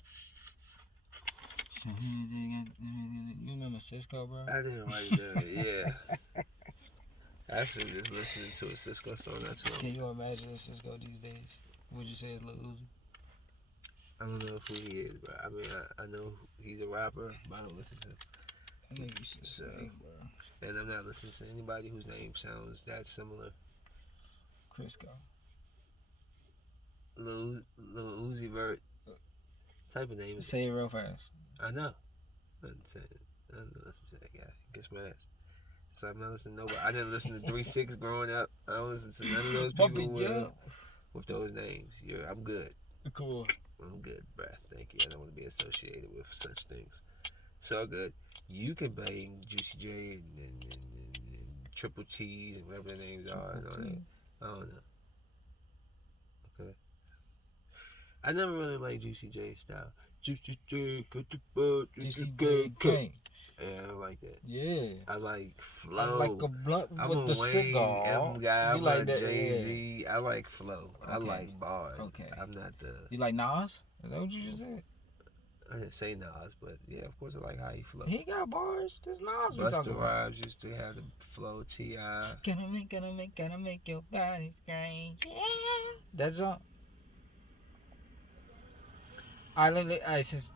You remember Cisco, bro? I didn't write it down. Yeah. Actually, just listening to a Cisco song. That's all. Can you imagine Cisco these days? Would you say it's Lil Uzi? I don't know who he is, but I mean, I know he's a rapper, but I don't listen to him. I think you should say, bro. And I'm not listening to anybody whose name sounds that similar. Crisco. Lil Uzi Vert. Type of name is say it real fast. I know. I don't listen to that guy. He gets my ass. So I'm not listening to nobody. I didn't listen to 3-6 growing up. I don't listen to none of those people with those names. I'm good. Cool. I'm good, bruh. Thank you. I don't want to be associated with such things. So good. You can bang Juicy J and Triple T's and whatever their names are and all that. I don't know. Okay. I never really liked Juicy J's style. Juicy J, got the butt, Juicy J, King. Yeah, I don't like that. Yeah. I like flow. I like a blunt with the cigar. M guy. I'm like Jay-Z. Yeah. I like flow. Okay. I like bars. Okay. I'm not the. You like Nas? Is that what you just said? I didn't say Nas, but yeah, of course I like how he flow. He got bars. This Nas we talking talking about. Rhymes used to have the flow. T.I. Gonna make your body scream. Yeah. That jump. Alright,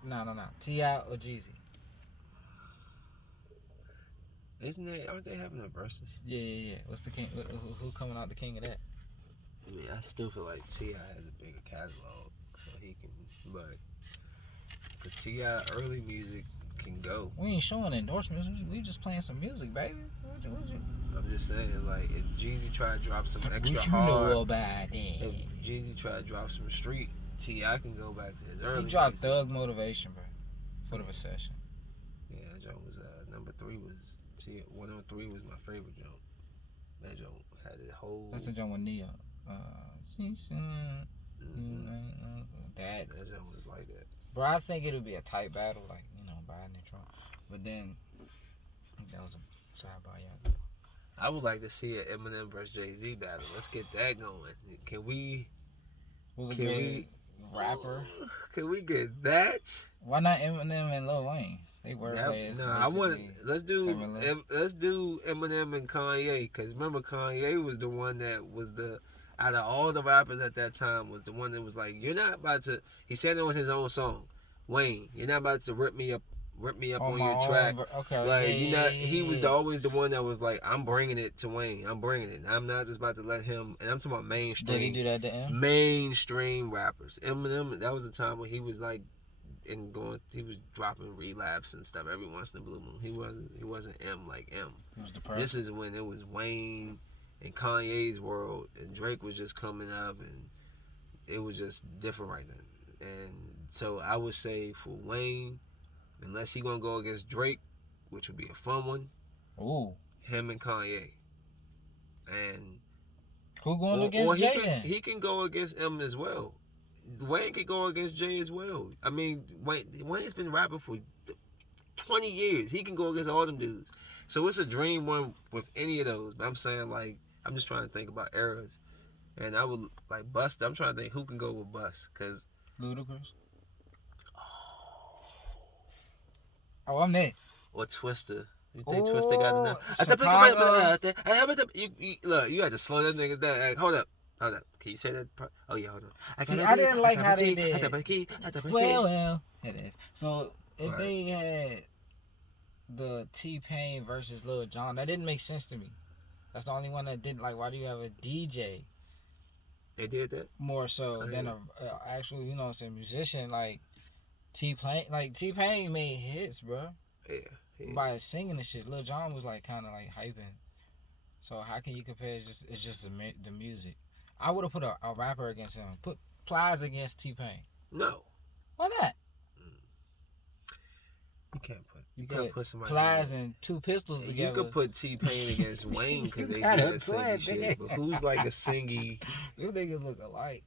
no. T.I. or Jeezy? Aren't they having a versus? Yeah. What's the king? Who coming out the king of that? I mean, I still feel like T.I. has a bigger catalog, so he can, but because T.I. early music can go. We ain't showing endorsements. We just playing some music, baby. What you? I'm just saying, like, if Jeezy tried to drop some extra what hard, you know about that? If Jeezy tried to drop some street, T.I. can go back to his early. He dropped music. Thug Motivation, bro, for the recession. Yeah, that joint was number 3 was 103 was my favorite joint. That joint had a whole. That's the joint with Neo. That joint was like that. Bro, I think it'll be a tight battle, like, Biden and Trump. But then that was a sidebar, y'all. I would like to see an Eminem versus Jay-Z battle. Let's get that going. Can we? Who's a great rapper? Can we get that? Why not Eminem and Lil Wayne? They were players. No, I want. Let's do Eminem and Kanye, because remember Kanye was the one that was out of all the rappers at that time was the one that was like, you're not about to. He said it on his own song, Wayne. You're not about to rip me rip me up on your track. Okay. Like, he was always the one that was like, I'm bringing it to Wayne. I'm bringing it. I'm not just about to let him. And I'm talking about mainstream. Did he do that to M? Mainstream rappers. Eminem, that was a time when he was like, he was dropping relapse and stuff every once in a blue moon. He wasn't M like M. He was depressed. This is when it was Wayne and Kanye's world, and Drake was just coming up, and it was just different right then. And so I would say for Wayne, unless he gonna go against Drake, which would be a fun one. Ooh. Him and Kanye. And who going against Jay then? He can go against M as well. Wayne can go against Jay as well. I mean, Wayne's been rapping for 20 years. He can go against all them dudes. So it's a dream one with any of those. But I'm saying, like, I'm just trying to think about eras. And I would, like, Bust. I'm trying to think who can go with Bust. Because Ludacris. Oh, I'm there. Or Twista. You think Twista got enough? Look, you had to slow them niggas down. Hold up. Can you say that part? Oh, yeah, hold on. I didn't like how they did. Well, it is. So, if they had the T-Pain versus Lil Jon, that didn't make sense to me. That's the only one that didn't. Like, why do you have a DJ? They did that? More so than a actual, you know what I'm saying, musician. Like, T-Pain made hits, bro. Yeah. By singing and shit. Lil Jon was, like, kind of, like, hyping. So, how can you compare it's just the music? I would have put a rapper against him. Put Plies against T-Pain. No. Why not? You can't put somebody Plies and Two Pistols together. You could put T-Pain against Wayne because they do that singing shit. But who's like a singy? Them niggas look alike.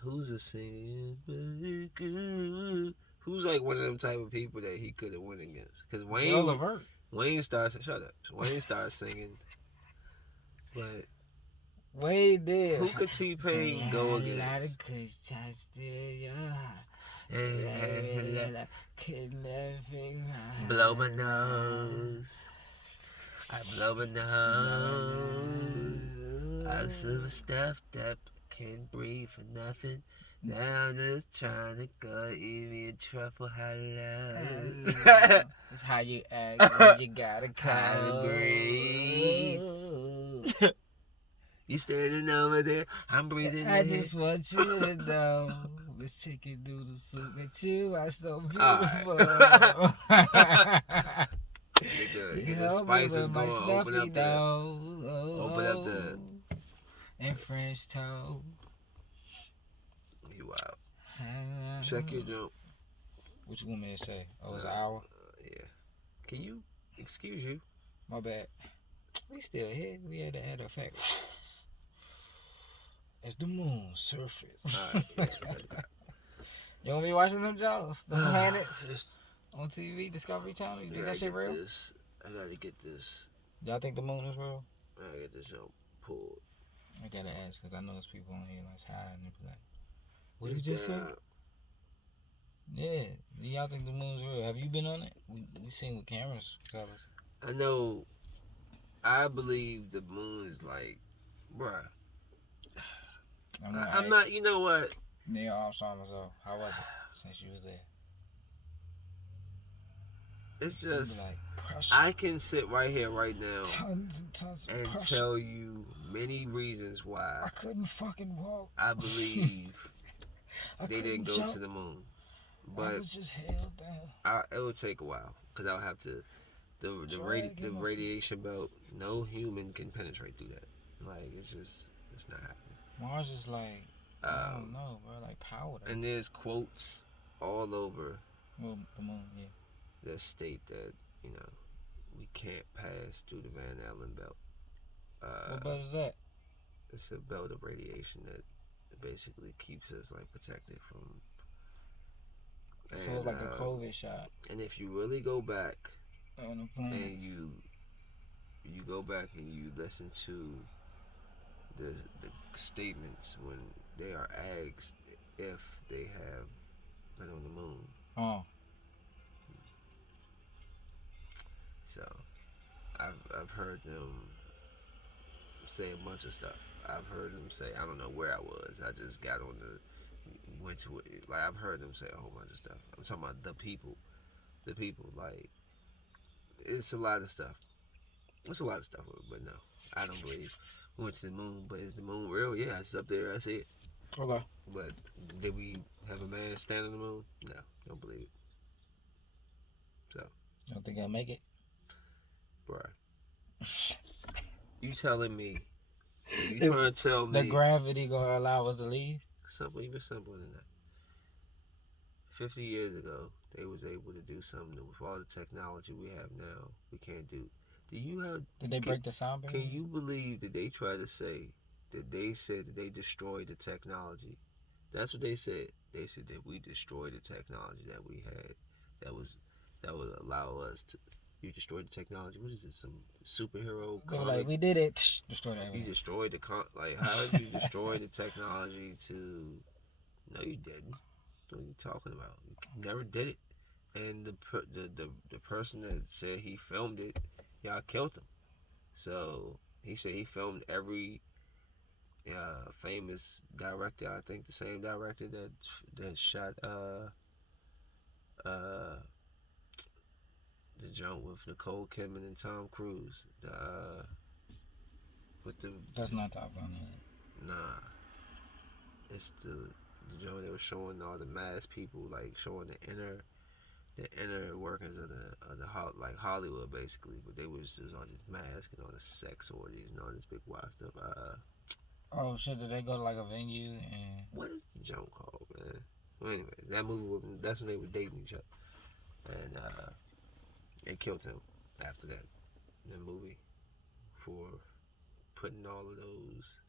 Who's a singing? Who's like one of them type of people that he could have went against? Because Wayne starts. Shut up. Wayne starts singing. But Wayne did. Who could T-Pain go against? Blow my nose. I blow my nose. I'm super stuffed up. Can't breathe for nothing. Now I'm just trying to go eat me a truffle. Hello. It's how you act when you gotta kind of breathe. You standing over there, I'm breathing. I just want you to know this chicken noodle soup that you are so beautiful. Get the spices going. Open up the and French toast. You out. Check your jump. What you want me to say? Oh, it's an hour? Yeah. Can you excuse you? My bad. We still here. We had to add a fact. As the moon surface. Alright, yeah. You want me watching them Jones? The planets on TV, Discovery Channel? You think that shit real? I gotta get this. Y'all think the moon is real? I gotta get this jump pulled. I gotta ask because I know there's people on here that's high and they be like, what did you just say? Yeah. Y'all think the moon's real? Have you been on it? We seen what cameras tell us. I know. I believe the moon is like, bruh. I'm not, you know what? Neil Armstrong was off. How was it since you was there? It's just, like, I can sit right here right now tons and tons of and pressure. Tell you many reasons why I couldn't fucking walk. I believe they didn't go to the moon. But I was just held down. It would take a while because I would have to the radiation belt. No human can penetrate through that. Like it's not happening. Mars is like I don't know, bro. Like powder. And there's quotes all over. Well, the moon, yeah. That state that we can't pass through the Van Allen belt. What belt is that? It's a belt of radiation that basically keeps us like protected from. So it's like a COVID shot. And if you really go back on the planet, and you go back and you listen to the statements when they are asked if they have been on the moon. Oh. So, I've heard them say a bunch of stuff. I've heard them say, I don't know where I was. I just got on went to it. Like, I've heard them say a whole bunch of stuff. I'm talking about the people. the people. Like, it's a lot of stuff. It's a lot of stuff, but no, I don't believe we went to the moon. But is the moon real? Yeah, it's up there. I see it. Okay. But did we have a man stand on the moon? No, don't believe it. So. You don't think I'll make it? Bruh. You telling me? You trying to tell me the gravity gonna allow us to leave? Simple, even simpler than that. 50 years ago, they was able to do something that with all the technology we have now, we can't do. Did they break the sound barrier? Can you believe that they tried to say that they said that they destroyed the technology? That's what they said. They said that we destroyed the technology that we had. That would allow us to. You destroyed the technology. What is this? Some superhero comic? Like, we did it. Destroyed everything. You destroyed like, how did you destroy the technology to? No, you didn't. What are you talking about? You never did it. And the person that said he filmed it, y'all killed him. So he said he filmed every famous director. I think the same director that shot the joint with Nicole Kidman and Tom Cruise. That's not Top Gun. Nah, it's the joint they were showing all the masked people, like showing the inner workings of the like Hollywood basically. But they was all these masks and all the sex orgies and all this big wild stuff. Oh shit! Did they go to like a venue and? What is the joint called, man? Well, anyway, that movie that's when they were dating each other, and they killed him after that. The movie for putting all of those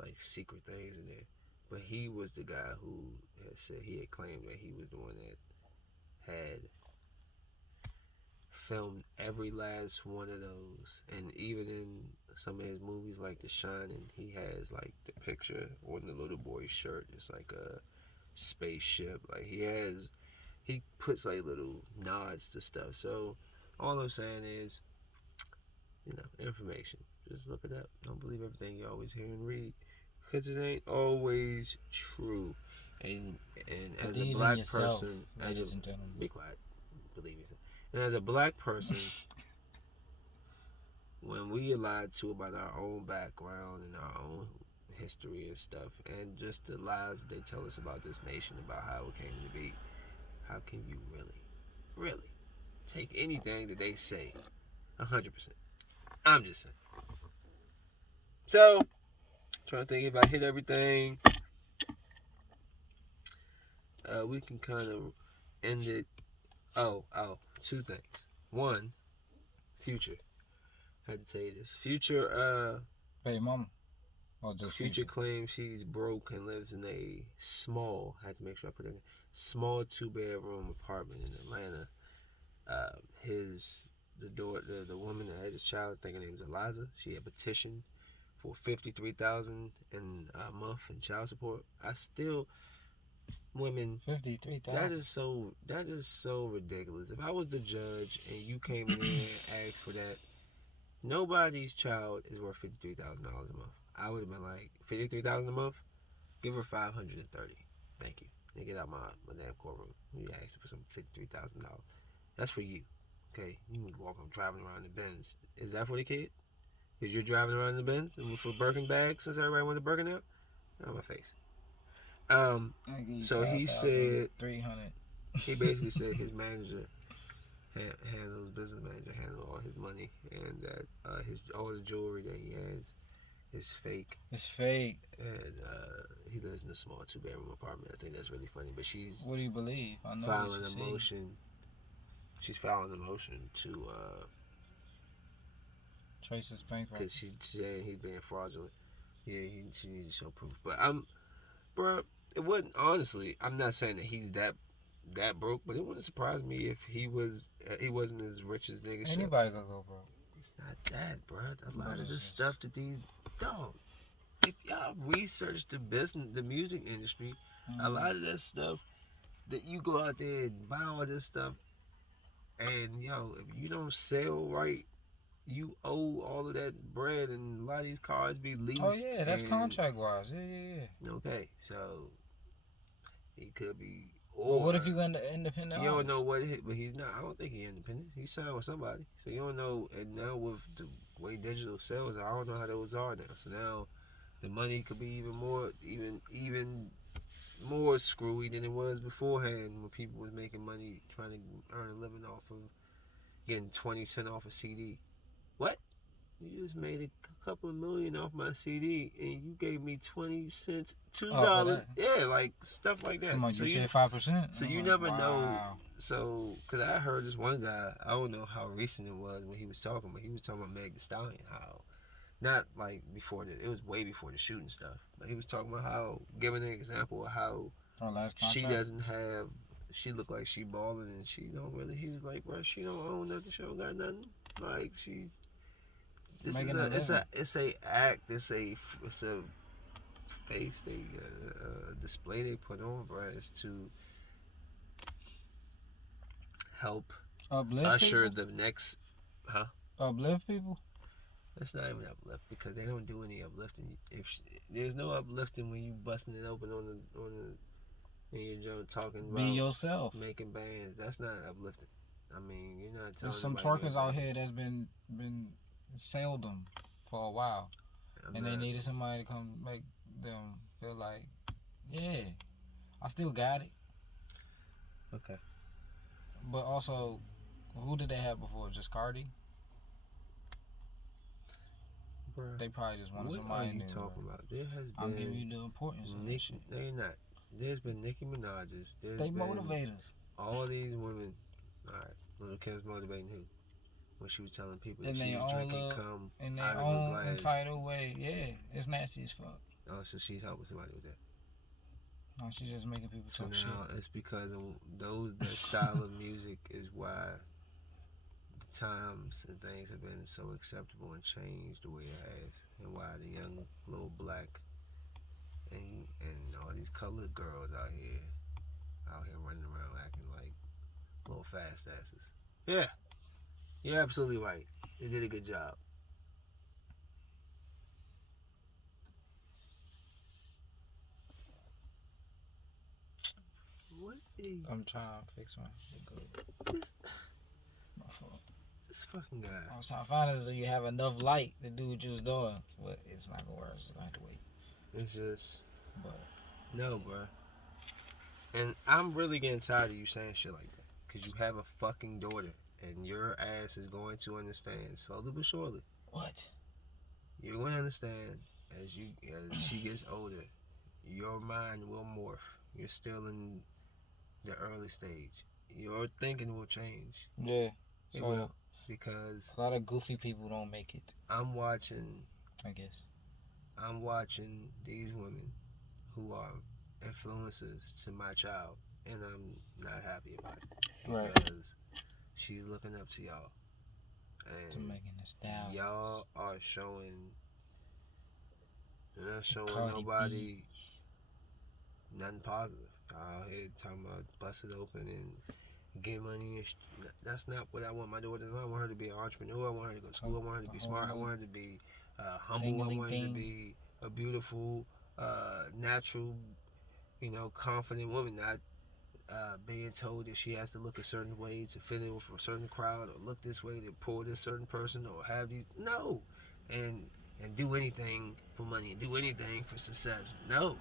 like secret things in there. But he was the guy who had said he had claimed that he was the one that had filmed every last one of those. And even in some of his movies like The Shining, he has like the picture on the little boy's shirt. It's like a spaceship. Like he puts like little nods to stuff. So all I'm saying is, information. Just look it up. Don't believe everything you always hear and read, because it ain't always true. And as a black person, be quiet. Believe yourself. And as a black person, when we are lied to about our own background and our own history and stuff, and just the lies that they tell us about this nation, about how it came to be, how can you really take anything that they say 100%? I'm just saying. So, trying to think if I hit everything. We can kind of end it. Oh, two things. One, Future. I had to tell you this. Future, Baby mama. Oh, just Future claims she's broke and lives in a small, I had to make sure I put it in, small 2-bedroom apartment in Atlanta. The woman that had his child, I think her name is Eliza, she had petitioned for $53,000 in a month in child support. Women, 53,000. That is so ridiculous. If I was the judge and you came in here and asked for that, nobody's child is worth $53,000 a month. I would have been like, $53,000 a month, give her $530. Thank you. And get out my damn courtroom. You asked for some $53,000. That's for you. Okay, you can walk on driving around in the Benz. Is that for the kid? Is you driving around in the Benz for Birkin bags since everybody wanted Birkin out? On my face. So he said 300. He basically said his manager business manager handled all his money, and that all the jewelry that he has is fake. It's fake. And he lives in a small 2-bedroom apartment. I think that's really funny. But she's what do you believe? I know filing a motion. She's filing a motion to trace his bank because she said he's being fraudulent. Yeah, she needs to show proof. But bro, it wouldn't. Honestly, I'm not saying that he's that broke, but it wouldn't surprise me if he wasn't as rich as niggas. Anybody gonna go broke. It's not that, bro. A lot of the stuff that these dog. If y'all research the music industry, a lot of that stuff that you go out there and buy all this stuff, and if you don't sell right, you owe all of that bread, and a lot of these cars be leased. Oh yeah, that's contract wise. Yeah. Okay, so he could be, Or what if you got an independent? You don't know what, but he's not. I don't think he's independent. He's signed with somebody, so you don't know. And now with the way digital sales, I don't know how those are now. So now the money could be even more screwy than it was beforehand when people was making money trying to earn a living off of getting 20 cents off a CD. What? You just made a couple of million off my CD and you gave me 20 cents, $2. Yeah, like stuff like that. Come on, so you said 5%. So you never know. So, because I heard this one guy, I don't know how recent it was when he was talking, but he was talking about M.A.D Designs, how, not like before it was way before the shooting stuff, but he was talking about how, giving an example of how she doesn't have, she look like she balling and she don't really, he was like, bro, she don't own nothing, she don't got nothing. Like, she's, it's a act, it's a face, display they put on, bro, is to help usher people? The next, uplift people. That's not even uplift because they don't do any uplifting. There's no uplifting when you busting it open on the in your joint talking about be yourself, making bands. That's not uplifting. I mean, you're not telling. There's some twerkers out here that's been seldom for a while, and they needed somebody to come make them feel like, yeah, I still got it. Okay. But also, who did they have before? Just Cardi? Bruh, they probably just wanted somebody new. What are you talking about? There has been. I'm giving you the importance of this shit. No, you're not. There's been Nicki Minaj's. They motivate us. All these women. All right, Little Kim's motivating who? When she was telling people that she was drinking cum in their own entitled way. Yeah, it's nasty as fuck. Oh, so she's helping somebody with that. No, she's just making people talk shit. So now it's because of that style of music is why the times and things have been so acceptable and changed the way it has, and why the young little black and all these colored girls out here running around acting like little fast asses. Yeah, you're absolutely right. They did a good job. What is... I'm trying to fix my fault. This fucking guy. I was trying to find out so you have enough light to do what you was doing, but it's not gonna work. So I have to wait. It's just, but no, bro. And I'm really getting tired of you saying shit like that, cause you have a fucking daughter, and your ass is going to understand slowly but surely. What? You're going to understand as she gets older. Your mind will morph. You're still in the early stage. Your thinking will change. Yeah, it will, because a lot of goofy people don't make it. I'm watching these women who are influencers to my child, and I'm not happy about it because she's looking up to y'all, and y'all are showing. You're not showing nobody nothing positive. Out here talking about bust it open and get money. That's not what I want my daughter to do. I want her to be an entrepreneur. I want her to go to school. I want her to be smart. I want her to be humble. I want her to be a beautiful, natural, confident woman. Not being told that she has to look a certain way to fit in with a certain crowd, or look this way to pull this certain person, or have these. No. And do anything for money, and do anything for success. No.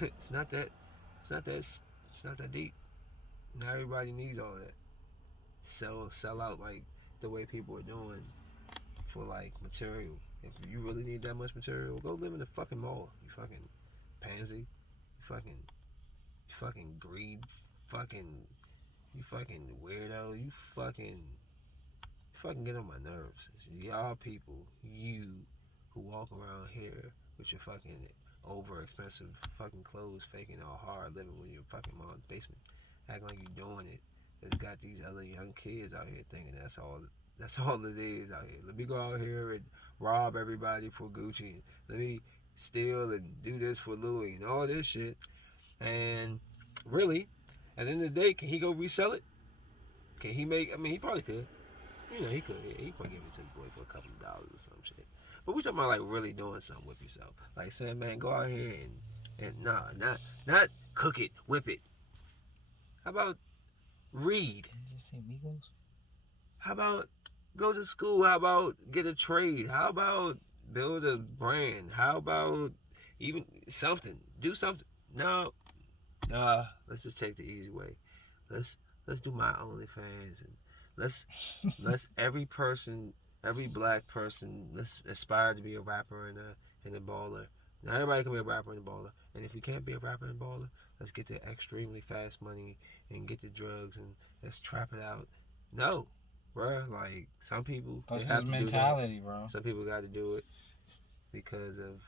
It's not that deep. Not everybody needs all of that. Sell out like the way people are doing for like material. If you really need that much material, go live in the fucking mall. You fucking pansy. You fucking greed. You fucking weirdo. You fucking get on my nerves. Y'all people, you who walk around here with your fucking over expensive fucking clothes, faking all hard, living with your fucking mom's basement, acting like you're doing it. It's got these other young kids out here thinking that's all it is out here. Let me go out here and rob everybody for Gucci. Let me steal and do this for Louis and all this shit. And really, at the end of the day, can he go resell it? Can he make? I mean, he probably could. He could. He probably give it to his boy for a couple of dollars or some shit. But we talking about like really doing something with yourself. Like saying, man, go out here and not cook it, whip it. How about read? Did you just say Migos? How about go to school? How about get a trade? How about build a brand? How about even something? Do something. No, nah. Let's just take the easy way. Let's do my OnlyFans and let's every person, every black person, let's aspire to be a rapper and a baller. Not everybody can be a rapper and a baller. And if you can't be a rapper and a baller, let's get the extremely fast money and get the drugs and let's trap it out. No, bro. Like some people, that's just mentality, bro. Some people got to do it because of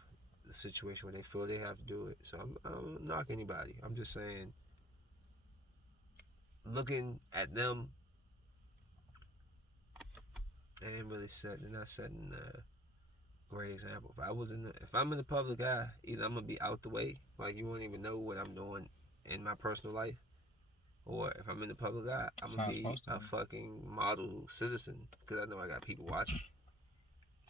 the situation where they feel they have to do it. So I don't knock anybody. I'm just saying, looking at them, they ain't really they're not setting a great example. If I'm in the public eye, either I'm gonna be out the way, like you won't even know what I'm doing in my personal life, or if I'm in the public eye, I'm gonna be a fucking model citizen because I know I got people watching.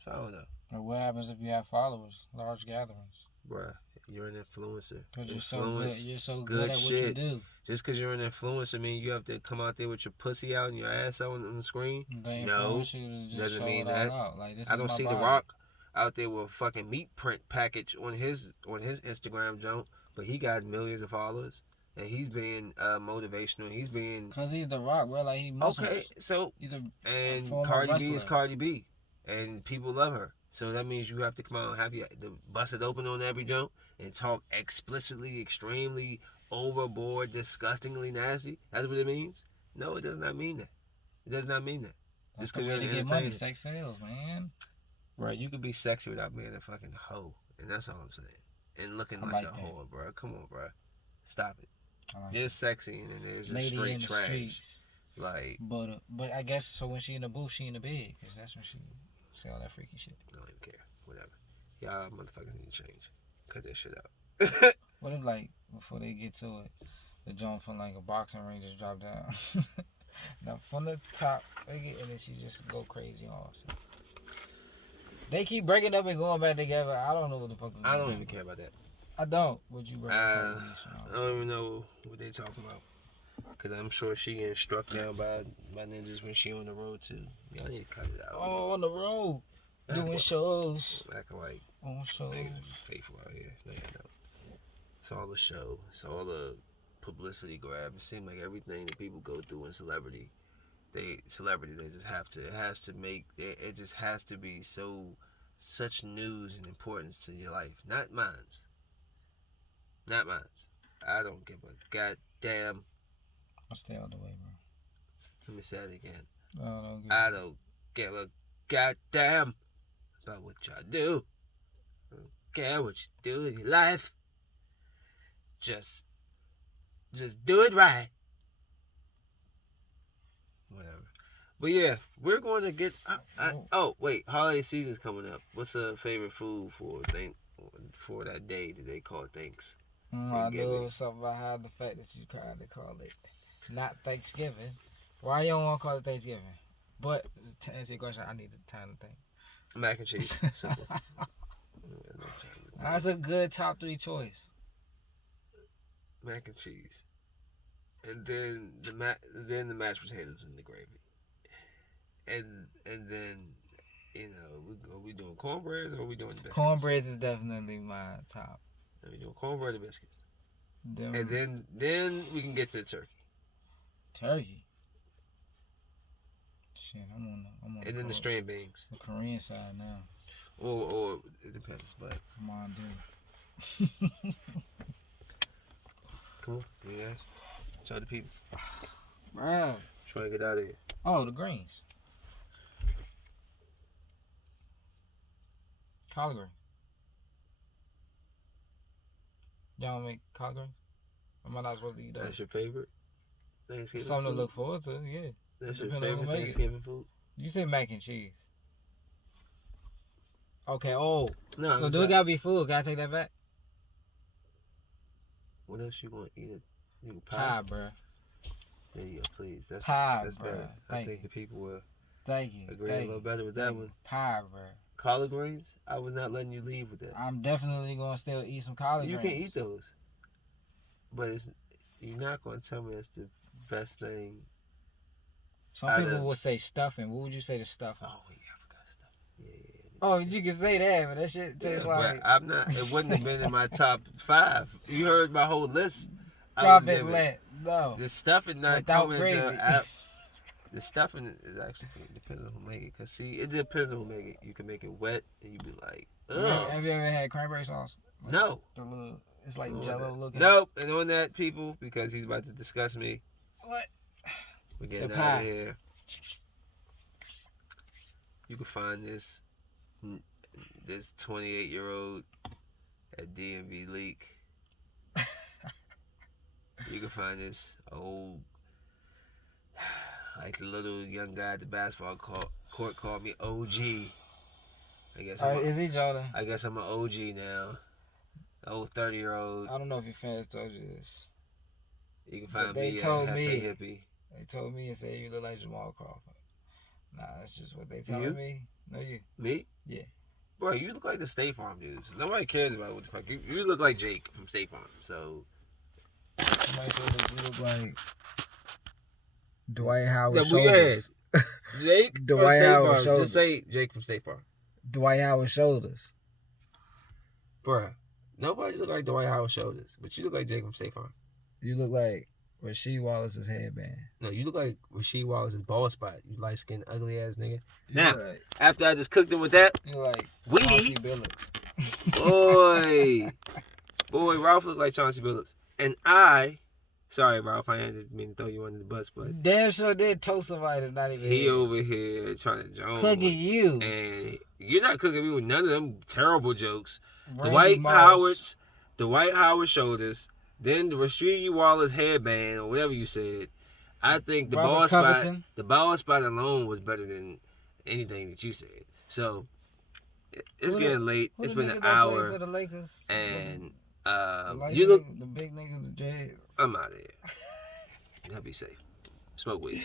So I don't know. But what happens if you have followers, large gatherings? Bruh, you're an influencer. Because you're so good. You're so good at what you do. Just because you're an influencer mean you have to come out there with your pussy out and your ass out on the screen? No, doesn't mean that. Like, I don't see The Rock out there with a fucking meat print package on his Instagram jump, but he got millions of followers. And he's being motivational. He's being... Because he's The Rock, bro. Like, he muscles. Okay, so... And Cardi B is Cardi B. And people love her. So that means you have to come out and have bust it open on every jump and talk explicitly, extremely, overboard, disgustingly nasty. That's what it means? No, it does not mean that. It does not mean that. Just because you're an entertainer. Sex sales, man. Right, you could be sexy without being a fucking hoe. And that's all I'm saying. And looking like a whore, bro. Come on, bro. Stop it. You're sexy and then there's just straight trash. Streets. Like, but I guess so when she in the booth, she in the bed because that's when she say all that freaky shit. I don't even care. Whatever. Y'all motherfuckers need to change. Cut that shit out. What if like before they get to it, the jump from like a boxing ring just drop down? Now from the top, and then she just go crazy off. So. They keep breaking up and going back together. I don't know what the fuck is going on. I don't even care about that. I don't. Would you? I don't even know what they talking about. Cause I'm sure she getting struck down by ninjas when she on the road too. Y'all need to cut it out. Oh, on the road, doing shows. Acting like on shows. Faithful out here. No, it's all the show. It's all the publicity grab. It seems like everything that people go through in celebrity, they just have to. It just has to be such news and importance to your life. Not mine's. Not mine. I don't give a goddamn. I'll stay out the way, bro. Let me say it again. I don't give a goddamn about what y'all do. I don't care what you do in your life. Just do it right. Whatever. But yeah, we're going to get. Oh wait, holiday season's coming up. What's a favorite food for that day that they call Thanks? I knew it was something behind the fact that you kind of call it not Thanksgiving. Why you don't want to call it Thanksgiving? But to answer your question, I need the time to think. Mac and cheese, simple. That's a good top 3 choice. Mac and cheese, and then the mashed potatoes and the gravy, and then we doing cornbreads or are we doing biscuits? Cornbreads is definitely my top. Are we doing cornbread or biscuits? And then we can get to the turkey. Turkey. Shit, I'm on. And then the string beans. The Korean side now. Or it depends, but. Come on, dude. Come on, you guys. Show the people. Bro. Trying to get out of here. Oh, the greens. Collard greens. Y'all make collard greens? Am I not supposed to eat those? That's your favorite Thanksgiving Something food? to look forward to, yeah. That's your favorite Thanksgiving food? You say mac and cheese. Okay, no. So do it gotta be food? Gotta take that back? What else you gonna eat? Pie, bro. Yeah, please. That's better. I think the people will agree a little better with that one. Pie, bro. Collard greens? I was not letting you leave with that. I'm definitely gonna still eat some collard greens. You can eat those, but You're not gonna tell me that's the best thing. Some people will say stuffing. What would you say to stuffing? Oh yeah, I forgot stuffing. Yeah. Oh, you can say that, but that shit tastes like. But I'm not. It wouldn't have been in my top 5. You heard my whole list. Drop it, let no. The stuffing not coming to. The stuffing is actually depends on who make it. Cause see, it depends on who make it. You can make it wet, and you be like, ugh. Have you ever had cranberry sauce? No. It's like Jello looking. Nope. And on that, people, because he's about to discuss me. What? We're getting out of here. You can find this 28-year-old at DMVLeek. You can find this old, like the little young guy at the basketball court called me OG. I guess. Is he Jordan? I guess I'm an OG now. Old 30-year-old. I don't know if your fans told you this. You can find me at Hippie. They told me and said you look like Jamal Crawford. Nah, that's just what they telling me. No, you. Me? Yeah. Bro, you look like the State Farm dudes. Nobody cares about what the fuck. You look like Jake from State Farm. So. Somebody said that you look like Dwight Howard shoulders. Jake Dwight Howard shoulders. Just say Jake from State Farm. Dwight Howard shoulders. Bruh, nobody look like Dwight Howard shoulders, but you look like Jake from State Farm. You look like Rasheed Wallace's headband. No, you look like Rasheed Wallace's bald spot. You light-skinned, ugly-ass nigga. Now, after I just cooked him with that, you like Chauncey Billups. Boy, Ralph looked like Chauncey Billups. And sorry, Ralph, I didn't mean to throw you under the bus, but damn sure did toast somebody that's not even here. Over here trying to joke. Cooking you. And you're not cooking me with none of them terrible jokes. Randy the Dwight Howard shoulders, then the Rasheed Wallace headband, or whatever you said. I think the bald spot alone was better than anything that you said. So it's getting late. It's been an hour. For the Lakers? And you look the big niggas, the Jazz. I'm out of here. Y'all be safe. Smoke weed.